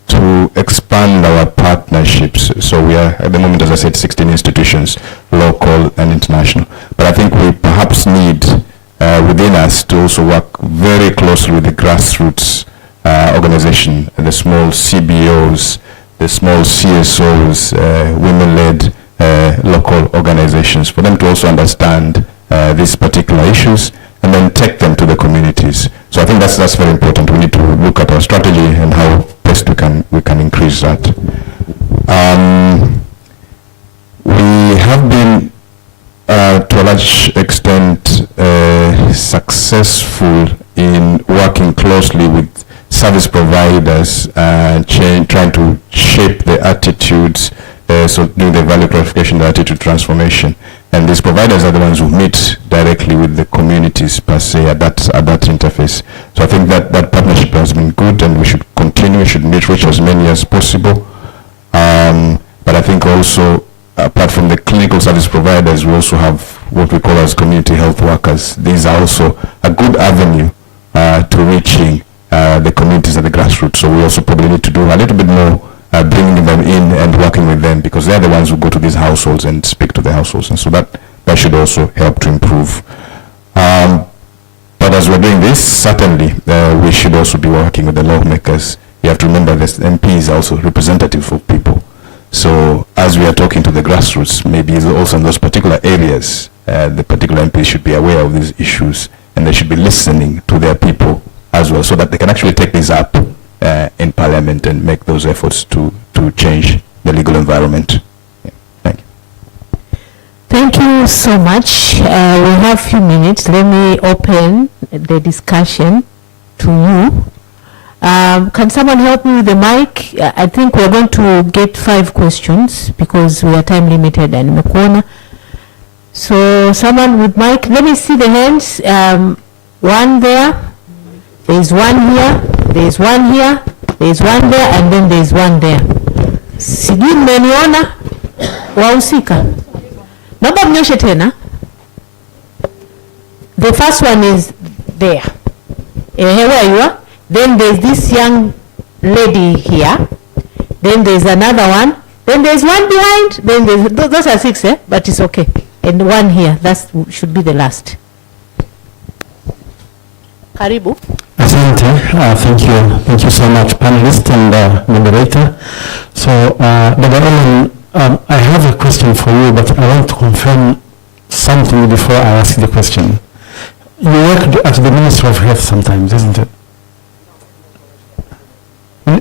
to expand our partnerships. So we are, at the moment, as I said, 16 institutions, local and international. But I think we perhaps need within us to also work very closely with the grassroots organization, the small CBOs, the small CSOs, women-led local organizations, for them to also understand these particular issues and then take them to the communities. So I think that's very important. We need to look at our strategy and how best we can increase that. We have been to a large extent successful in working closely with service providers trying to shape the attitudes, so doing the value clarification, the attitude transformation. And these providers are the ones who meet directly with the communities per se at that interface. So I think that partnership has been good, and we should continue. We should reach as many as possible. But I think also, apart from the clinical service providers, we also have what we call as community health workers. These are also a good avenue to reaching the communities at the grassroots. So we also probably need to do a little bit more bringing them in and working with them, because they're the ones who go to these households and speak to the households. And so that should also help to improve. But as we're doing this, certainly we should also be working with the lawmakers. You have to remember that MPs are also representative of people. So as we are talking to the grassroots, maybe also in those particular areas, the particular MPs should be aware of these issues, and they should be listening to their people as well, so that they can actually take these up in Parliament and make those efforts to change the legal environment. Yeah. Thank you. Thank you so much. We have a few minutes. Let me open the discussion to you. Can someone help me with the mic? I think we're going to get 5 questions because we are time limited and in the corner. So someone with mic, let me see the hands. One there, there's one here, there's one here, there's one there, and then there's one there. Sijui mmeniona wahusika. Naomba mnyoshe tena. The first one is there. Where you are? Then there's this young lady here. Then there's another one. Then there's one behind. Then there's, those are 6, but it's okay. And one here. That should be the last. Karibu. Asante. Thank you so much, panelist and moderator. So, Dr. Ellen, I have a question for you, but I want to confirm something before I ask the question. You work at the Ministry of Health sometimes, isn't it?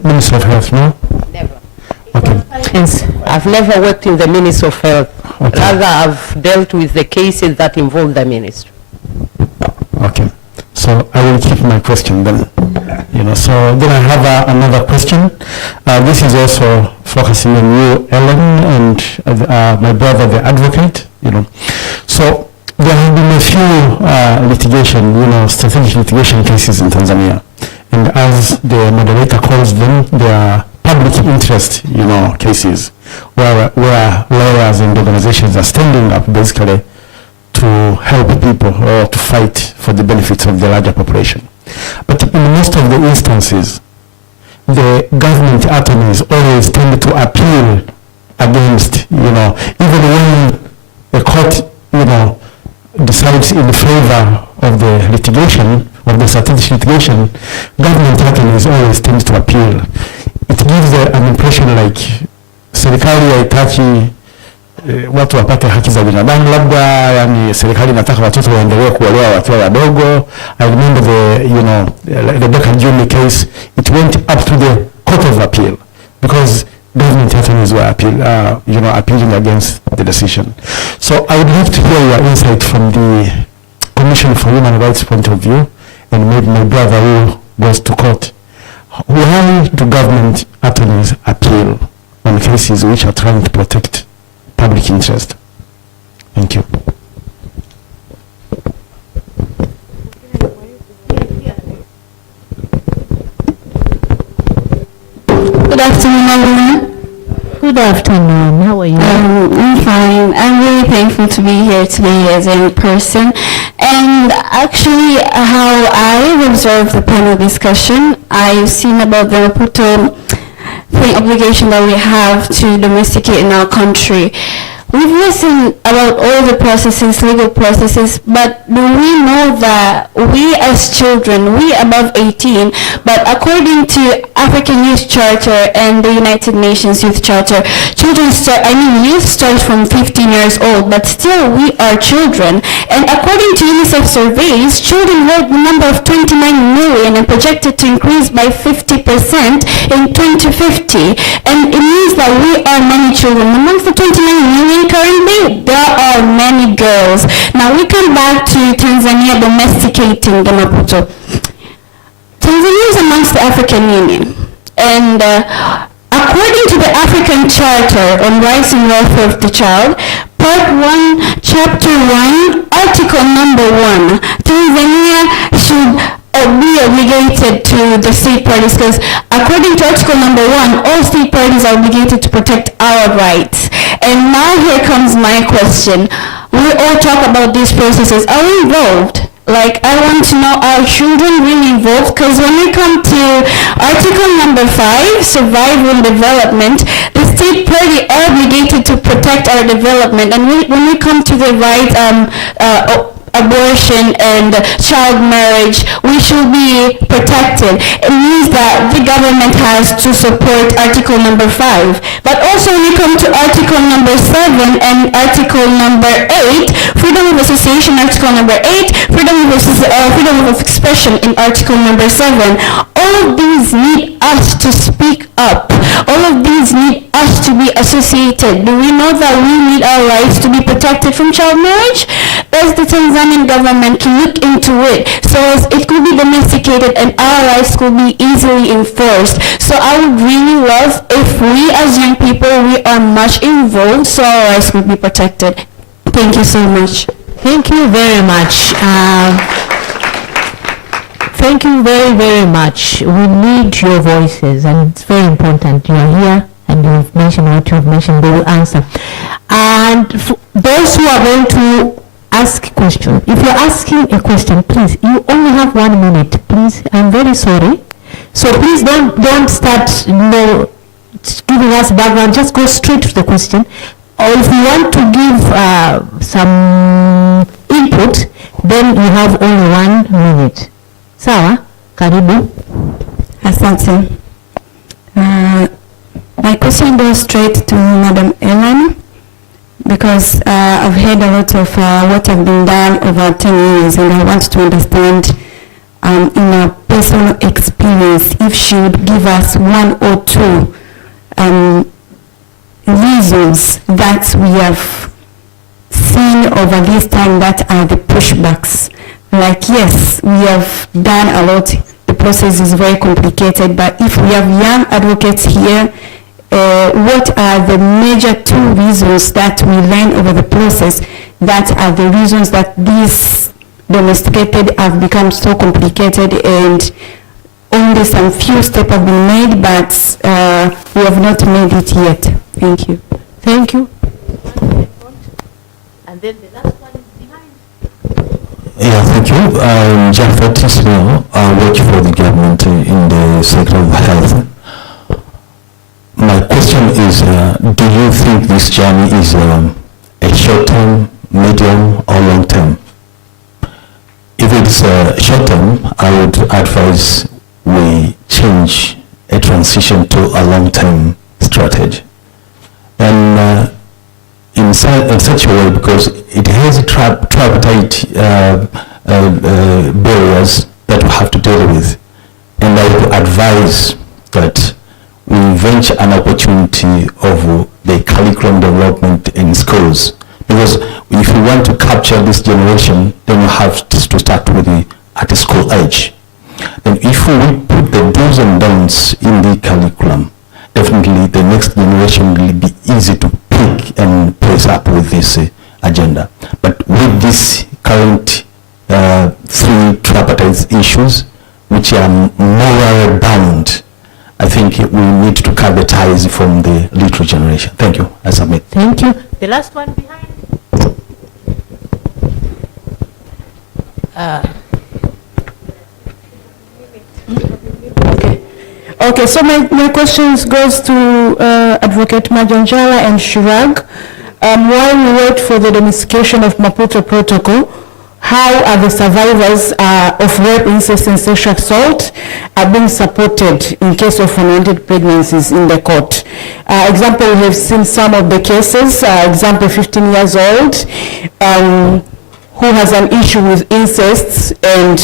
Ministry of Health, no? Never. Okay. Yes. I've never worked in the Ministry of Health. Okay. Rather, I've dealt with the cases that involve the ministry. Okay. So I will keep my question then. So then I have another question. This is also focusing on you, Ellen, and my brother, the advocate. So there have been a few litigation, strategic litigation cases in Tanzania, and as the moderator calls them, they are public interest, cases where lawyers and organizations are standing up basically to help people or to fight for the benefits of the larger population. But in most of the instances, the government attorneys always tend to appeal against, even when the court, decides in favor of the litigation, of the strategic litigation, government attorneys always tend to appeal. It gives an impression like serikali haitaki watu wapate haki za binadamu, labda yani serikali inataka watoto waendelee kuolewa wakiwa wadogo. I remember the Rebecca Jumi case, it went up to the Court of Appeal because government attorneys were appealing against the decision. So I would love to hear your insight from the Commission for Human Rights point of view, and maybe my brother who goes to court. Why do government attorneys appeal on cases which are trying to protect public interest? Thank you. Good afternoon, everyone. Good afternoon. How are you? I'm fine. I'm really thankful to be here today as a person. And actually, how I've observed the panel discussion, I've seen about the Maputo obligation that we have to domesticate in our country. We've listened about all the processes, legal processes, but do we know that we as children, we above 18, but according to African Youth Charter and the United Nations Youth Charter, youth start from 15 years old, but still we are children. And according to UNICEF surveys, children hold the number of 29 million and projected to increase by 50% in 2050. And it means that we are many children. Amongst the 29 million currently, there are many girls. Now we come back to Tanzania domesticating the Maputo. Tanzania is amongst the African Union. And according to the African Charter on Rights and Welfare of the Child, Part 1, Chapter 1, Article number 1. Tanzania should be obligated to the state parties, because according to Article number 1, all state parties are obligated to protect our rights. And now here comes my question. We all talk about these processes. Are we involved? Like, I want to know, are children really involved? Because when we come to Article number 5, survival and development, the state party are obligated to protect our development. And when we come to the rights, abortion and child marriage, we should be protected. It means that the government has to support Article number 5. But also when you come to Article number 7 and Article number 8, freedom of association, Article number 8, freedom of expression in Article number 7, all of these need us to speak up. All of these need us to be associated. Do we know that we need our rights to be protected from child marriage? Does the Tanzanian government can look into it so as it could be domesticated and our rights could be easily enforced? So I would really love if we as young people, we are much involved so our rights could be protected. Thank you so much. Thank you very much. Thank you very, very much. We need your voices, and it's very important. You are here, and you've mentioned what you've mentioned. They will answer. And those who are going to ask a question, if you're asking a question, please, you only have 1 minute. Please, I'm very sorry. So please don't start, giving us background. Just go straight to the question. Or if you want to give some input, then you have only 1 minute. Sawa, karibu. Asante. My question goes straight to Madam Ellen, because I've heard a lot of what have been done over 10 years, and I want to understand in a personal experience if she would give us 1 or 2 reasons that we have seen over this time that are the pushbacks. Like, yes, we have done a lot, the process is very complicated, but if we have young advocates here, what are the major 2 reasons that we learn over the process that are the reasons that these domesticated have become so complicated, and only some few steps have been made, but we have not made it yet? Thank you. Thank you. And then the last one is behind. Yeah, thank you. I'm Jafet Ismail. I work for the government in the sector of health. My question is, do you think this journey is a short-term, medium, or long-term? If it's short-term, I would advise we change a transition to a long-term strategy. And in such a way, because it has tripartite barriers that we have to deal with. And I would advise that we venture an opportunity of the curriculum development in schools. Because if we want to capture this generation, then we have to start with at the school age. Then if we put the do's and don'ts in the curriculum, definitely the next generation will be easy to pick and place up with this agenda. But with this current 3 tripartite issues, which are morally bound, I think we need to cut the ties from the little generation. Thank you. I submit. Thank you. The last one behind. Okay, so my questions goes to Advocate Majanjala and Shirag. While we wait for the domestication of Maputo Protocol, how are the survivors of rape, incest, and sexual assault are being supported in case of unwanted pregnancies in the court? Example, we have seen some of the cases, example 15 years old, who has an issue with incest, and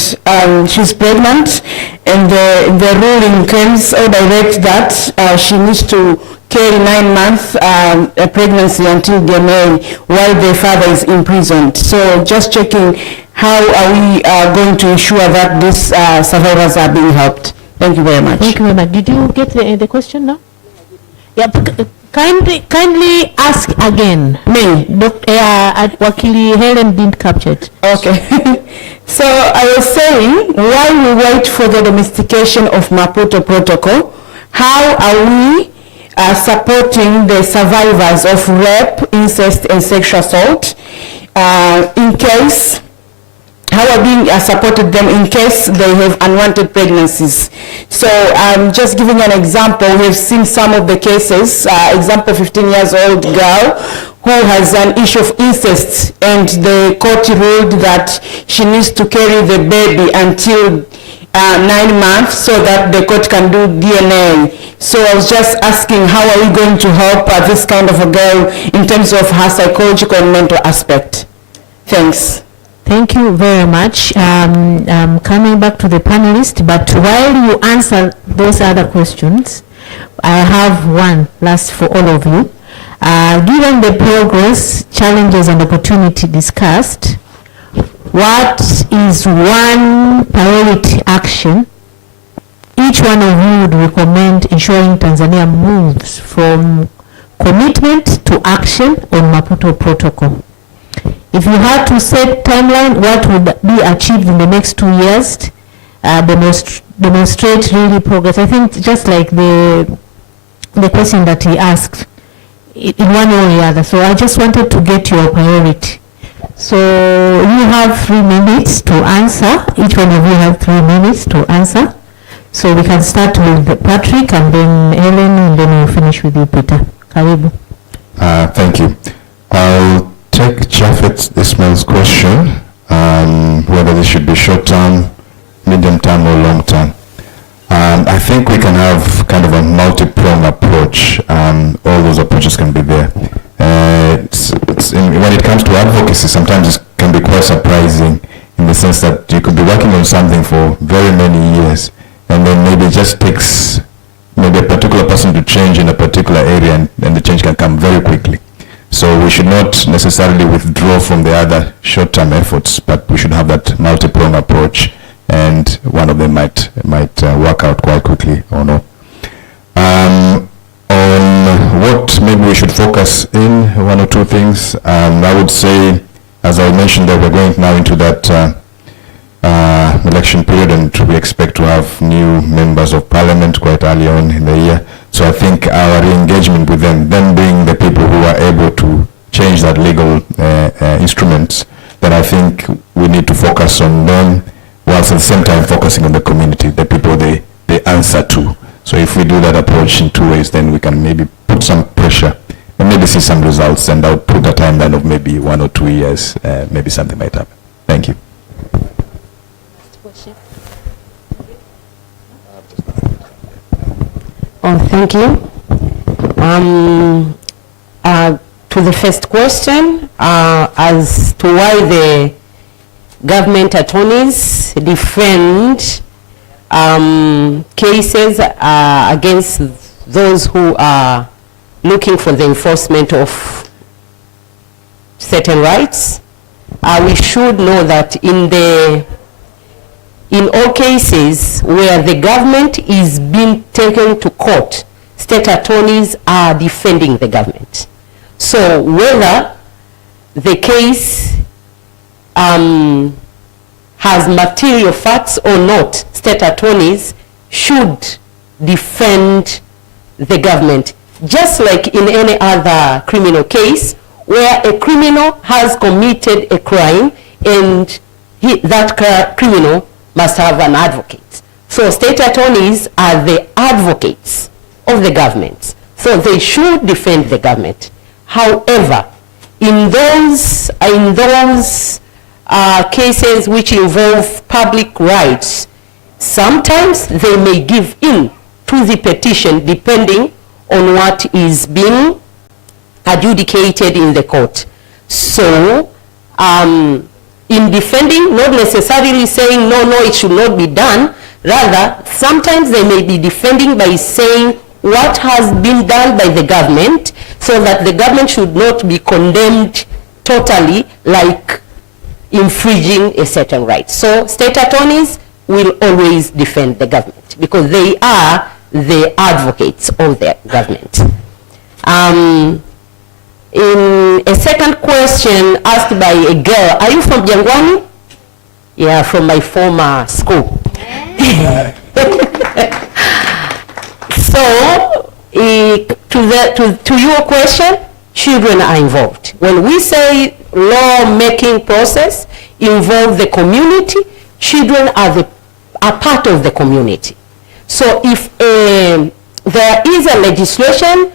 she's pregnant, and the ruling comes or directs that she needs to carry 9 months a pregnancy until they're married while their father is imprisoned. So just checking, how are we going to ensure that these survivors are being helped? Thank you very much. Thank you very much. Did you get the question now? Yeah, Kindly ask again. Me? Wakili Helen didn't capture it. Okay. So I was saying, while we wait for the domestication of Maputo Protocol, how are we supporting the survivors of rape, incest, and sexual assault in case, how are being supported them in case they have unwanted pregnancies? So just giving an example, we've seen some of the cases, example 15 years old girl who has an issue of incest, and the court ruled that she needs to carry the baby until 9 months so that the court can do DNA. So I was just asking, how are we going to help this kind of a girl in terms of her psychological and mental aspect? Thanks. Thank you very much. Coming back to the panelists, but while you answer those other questions, I have one last for all of you. Given the progress, challenges, and opportunity discussed, what is one priority action each one of you would recommend ensuring Tanzania moves from commitment to action on Maputo Protocol? If you had to set timeline, what would be achieved in the next 2 years? Demonstrate really progress. I think just like the question that he asked, in one way or the other. So I just wanted to get your priority. So you have 3 minutes to answer. Each one of you have 3 minutes to answer. So we can start with Patrick, and then Helen, and then we'll finish with you, Peter. Karibu. Thank you. I'll take Jafet Ismail's question, whether this should be short term, medium term, or long term. I think we can have kind of a multi-pronged approach. All those approaches can be there. When it comes to advocacy, sometimes it can be quite surprising in the sense that you could be working on something for very many years, and then maybe it just takes maybe a particular person to change in a particular area, and the change can come very quickly. So we should not necessarily withdraw from the other short-term efforts, but we should have that multi-pronged approach, and one of them might work out quite quickly or no. On what maybe we should focus in, 1 or 2 things. I would say, as I mentioned, that we're going now into that election period, and we expect to have new members of parliament quite early on in the year. So I think our engagement with them being the people who are able to change that legal instruments, then I think we need to focus on them, whilst at the same time focusing on the community, the people they answer to. So if we do that approach in 2 ways, then we can maybe put some pressure and maybe see some results, and I'll put a timeline of maybe 1 or 2 years, maybe something might happen. Thank you. Oh, thank you. To the first question, as to why the government attorneys defend cases against those who are looking for the enforcement of certain rights, we should know that in all cases where the government is being taken to court, state attorneys are defending the government. So whether the case has material facts or not, state attorneys should defend the government. Just like in any other criminal case, where a criminal has committed a crime and that criminal must have an advocate. So state attorneys are the advocates of the government. So they should defend the government. However, in those cases which involve public rights, sometimes they may give in to the petition depending on what is being adjudicated in the court. So, in defending, not necessarily saying, no, it should not be done. Rather, sometimes they may be defending by saying what has been done by the government, so that the government should not be condemned totally, like infringing a certain right. So state attorneys will always defend the government because they are the advocates of the government. In a second question asked by a girl, are you from Jangwani? Yeah, from my former school. So, to your question, children are involved. When we say law-making process involve the community, children are part of the community. So if there is a legislation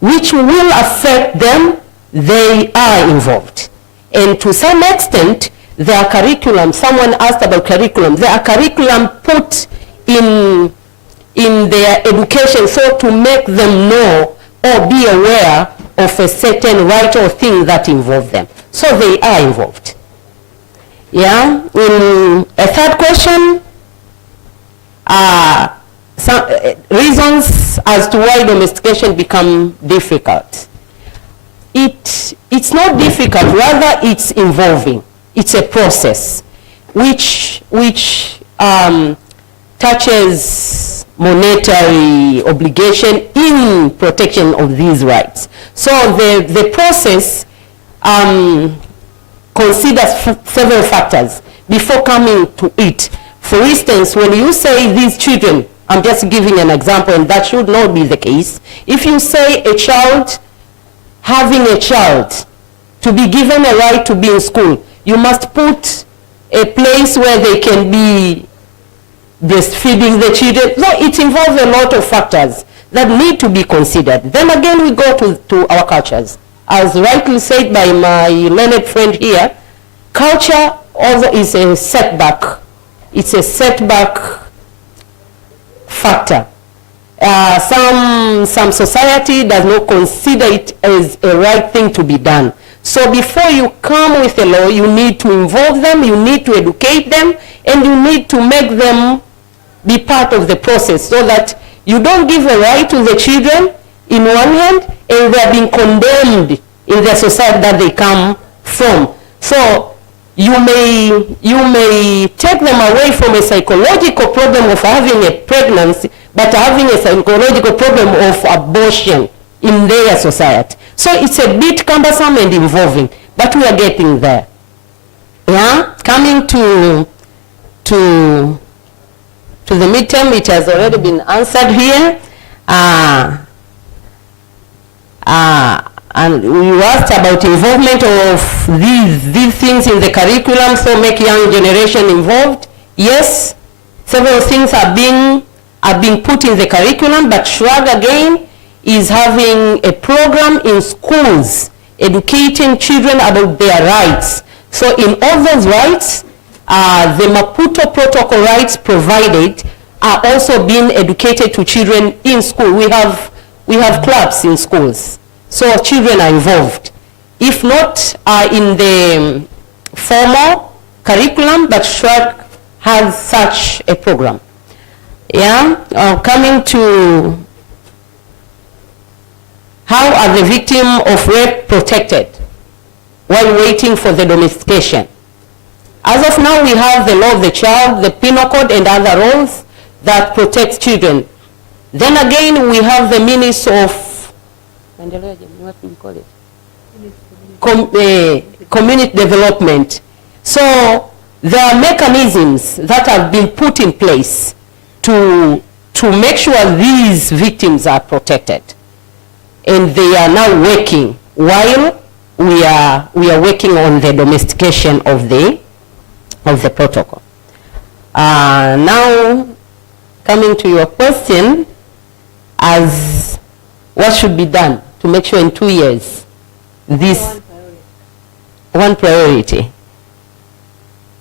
which will affect them, they are involved. And to some extent, their curriculum, someone asked about curriculum, their curriculum put in their education so to make them know or be aware of a certain right or thing that involve them. So they are involved. Yeah, in a third question, some reasons as to why domestication become difficult. It's not difficult, rather it's involving. It's a process which touches monetary obligation in protection of these rights. So the process considers several factors before coming to it. For instance, when you say these children, I'm just giving an example, and that should not be the case. If you say a child, having a child, to be given a right to be in school, you must put a place where they can be breastfeeding the children. So it involves a lot of factors that need to be considered. Then again, we go to our cultures. As rightly said by my learned friend here, culture also is a setback. It's a setback factor. Some society does not consider it as a right thing to be done. So before you come with a law, you need to involve them, you need to educate them, and you need to make them be part of the process so that you don't give a right to the children in one hand and they're being condemned in the society that they come from. So you may take them away from a psychological problem of having a pregnancy, but having a psychological problem of abortion in their society. So it's a bit cumbersome and involving, but we are getting there. Yeah, coming to the midterm, it has already been answered here. And we asked about involvement of these things in the curriculum, so make young generation involved. Yes, several things are being put in the curriculum, but SHRAG again is having a program in schools educating children about their rights. So in all those rights, the Maputo protocol rights provided are also being educated to children in school. We have clubs in schools, so children are involved. If not in the formal curriculum, but SHRAG has such a program. Yeah, coming to how are the victims of rape protected while waiting for the domestication? As of now, we have the law of the child, the penal code, and other laws that protect children. Then again, we have the means of what do we call it? Community development. So there are mechanisms that have been put in place to make sure these victims are protected. And they are now working while we are working on the domestication of the protocol. Now, coming to your question, as what should be done to make sure in 2 years this one priority.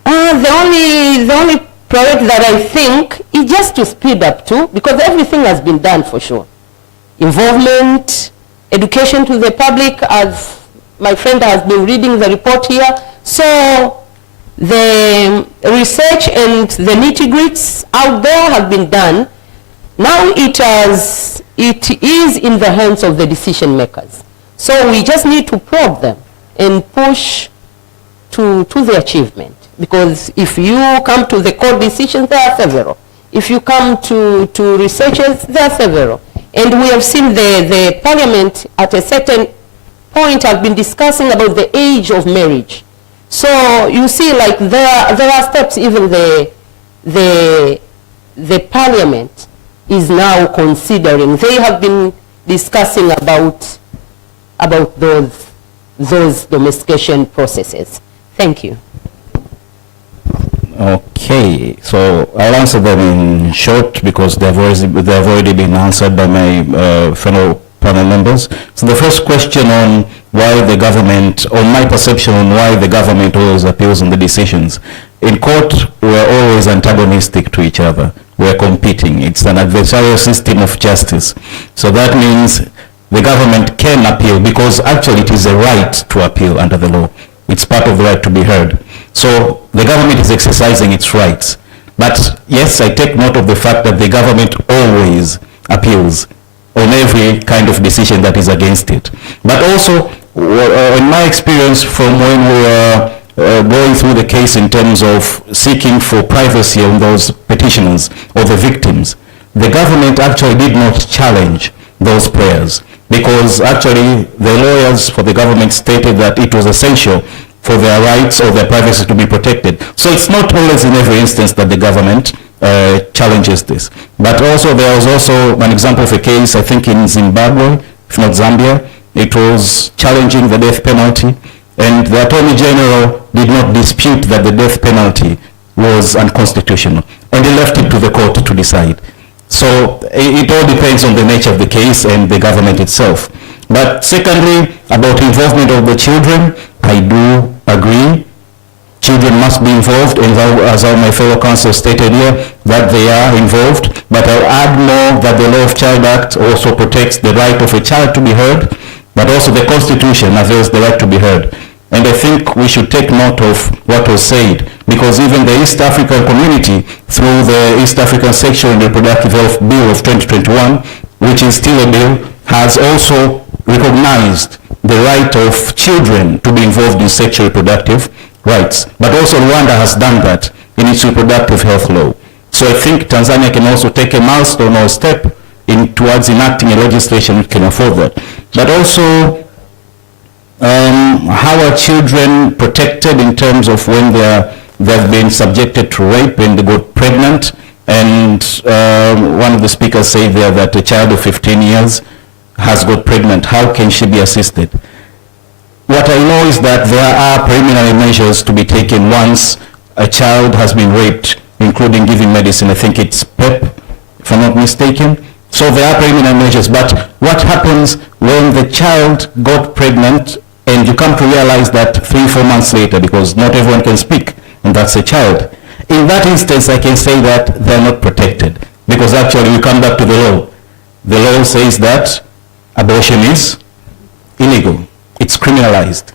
The only priority that I think is just to speed up too, because everything has been done for sure. Involvement, education to the public, as my friend has been reading the report here. So the research and the nitty-gritties out there have been done. Now it is in the hands of the decision makers. So we just need to probe them and push to the achievement. Because if you come to the court decisions, there are several. If you come to researchers, there are several. And we have seen the parliament at a certain point have been discussing about the age of marriage. So you see, like there are steps even the parliament is now considering. They have been discussing about those domestication processes. Thank you. Okay, so I'll answer them in short because they've already been answered by my fellow panel members. So the first question on why the government, or my perception on why the government always appeals on the decisions. In court, we're always antagonistic to each other. We're competing. It's an adversarial system of justice. So that means the government can appeal because actually it is a right to appeal under the law. It's part of the right to be heard. So the government is exercising its rights. But yes, I take note of the fact that the government always appeals on every kind of decision that is against it. But also, in my experience from when we were going through the case in terms of seeking for privacy on those petitioners or the victims, the government actually did not challenge those prayers because actually the lawyers for the government stated that it was essential for their rights or their privacy to be protected. So it's not always in every instance that the government challenges this. But also there was also an example of a case, I think in Zimbabwe, if not Zambia, it was challenging the death penalty, and the Attorney General did not dispute that the death penalty was unconstitutional, and he left it to the court to decide. So it all depends on the nature of the case and the government itself. But secondly, about involvement of the children, I do agree. Children must be involved, and as all my fellow council stated here, that they are involved. But I'll add more that the Law of Child Act also protects the right of a child to be heard, but also the Constitution avails the right to be heard. And I think we should take note of what was said, because even the East African community, through the East African Sexual and Reproductive Health Bill of 2021, which is still a bill, has also recognized the right of children to be involved in sexual reproductive rights. But also Rwanda has done that in its reproductive health law. So I think Tanzania can also take a milestone or step towards enacting a legislation that can afford that. But also, how are children protected in terms of when they've been subjected to rape and they got pregnant? And one of the speakers said there that a child of 15 years has got pregnant. How can she be assisted? What I know is that there are preliminary measures to be taken once a child has been raped, including giving medicine. I think it's PEP, if I'm not mistaken. So there are preliminary measures. But what happens when the child got pregnant and you come to realize that 3-4 months later, because not everyone can speak, and that's a child. In that instance, I can say that they're not protected, because actually we come back to the law. The law says that abortion is illegal. It's criminalized.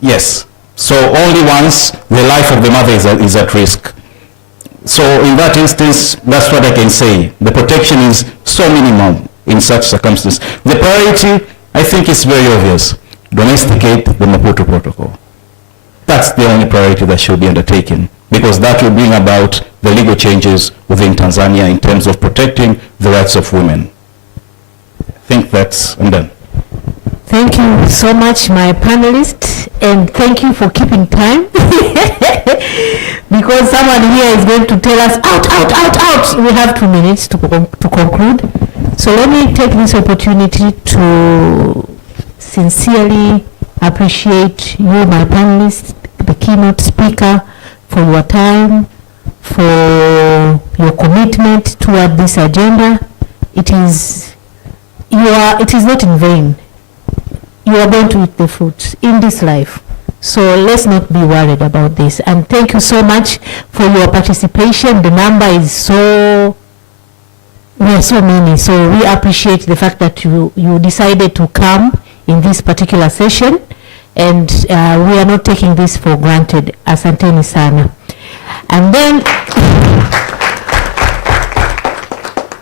Yes. So only once the life of the mother is at risk. So in that instance, that's what I can say. The protection is so minimal in such circumstances. The priority, I think, is very obvious. Domesticate the Maputo Protocol. That's the only priority that should be undertaken, because that will bring about the legal changes within Tanzania in terms of protecting the rights of women. I think I'm done. Thank you so much, my panelists, and thank you for keeping time. Because someone here is going to tell us, out. We have 2 minutes to conclude. So let me take this opportunity to sincerely appreciate you, my panelists, the keynote speaker, for your time, for your commitment toward this agenda. It is not in vain. You are going to eat the fruits in this life. So let's not be worried about this. And thank you so much for your participation. The number is we are so many. So we appreciate the fact that you decided to come in this particular session. And we are not taking this for granted. Asanteni sana. And then,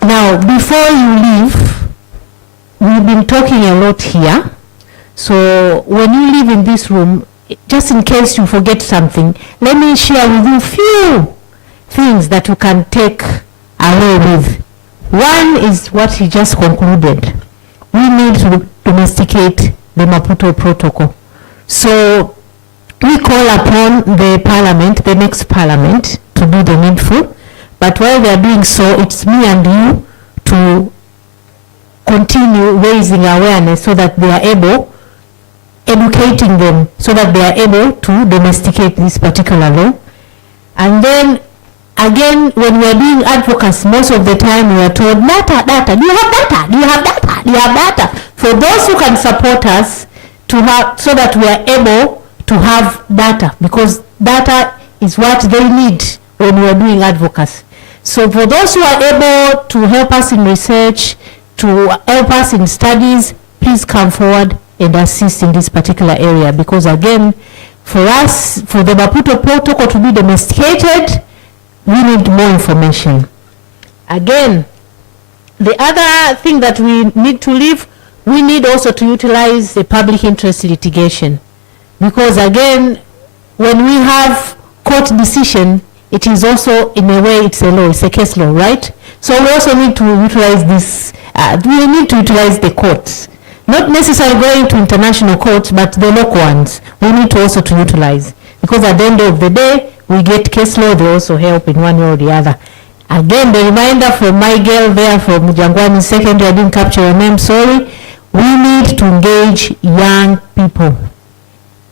now before you leave, we've been talking a lot here. So when you leave in this room, just in case you forget something, let me share with you few things that you can take away with One is what he just concluded. We need to domesticate the Maputo Protocol. So we call upon the parliament, the next parliament, to do the needful. But while they are doing so, it's me and you to continue raising awareness so that they are able, educating them so that they are able to domesticate this particular law. And then again, when we are doing advocacy, most of the time we are told, data, do you have data? Do you have data? Do you have data? For those who can support us to have, so that we are able to have data, because data is what they need when we are doing advocacy. So for those who are able to help us in research, to help us in studies, please come forward and assist in this particular area, because again, for us, for the Maputo Protocol to be domesticated, we need more information. Again, the other thing that we need to leave, we need also to utilize the public interest litigation. Because again, when we have court decision, it is also, in a way, it's a law, it's a case law, right? So we also need to utilize this, we need to utilize the courts. Not necessarily going to international courts, but the local ones. We need to also to utilize. Because at the end of the day, we get case law, they also help in one way or the other. Again, the reminder from my girl there from Jangwani Secondary, I didn't capture your name, sorry. We need to engage young people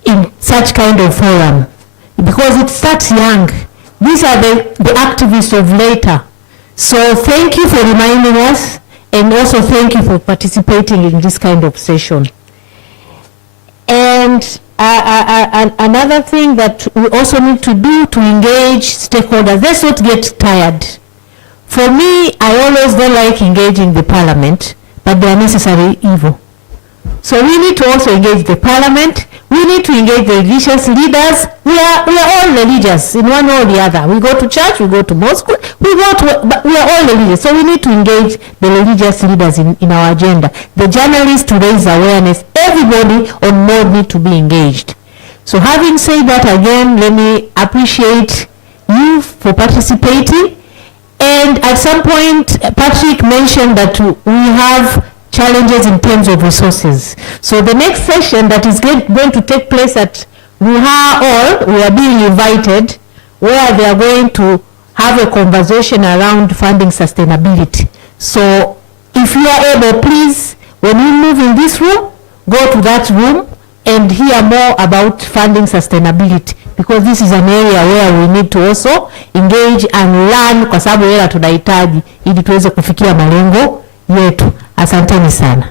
in such kind of forum, because it starts young. These are the activists of later. So thank you for reminding us, and also thank you for participating in this kind of session. And another thing that we also need to do to engage stakeholders, let's not get tired. For me, I always don't like engaging the parliament, but they are necessary evil. So we need to also engage the parliament. We need to engage the religious leaders. We are all religious in one way or the other. We go to church, we go to mosque, but we are all religious. So we need to engage the religious leaders in our agenda. The journalists to raise awareness. Everybody on board need to be engaged. So having said that, again, let me appreciate you for participating. And at some point, Patrick mentioned that we have challenges in terms of resources. So the next session that is going to take place at Ruha Hall, we are being invited, where they are going to have a conversation around funding sustainability. So if you are able, please, when you move in this room, go to that room and hear more about funding sustainability, because this is an area where we need to also engage and learn, kwa sababu hela tunahitaji ili tuweze kufikia malengo yetu. Asanteni sana.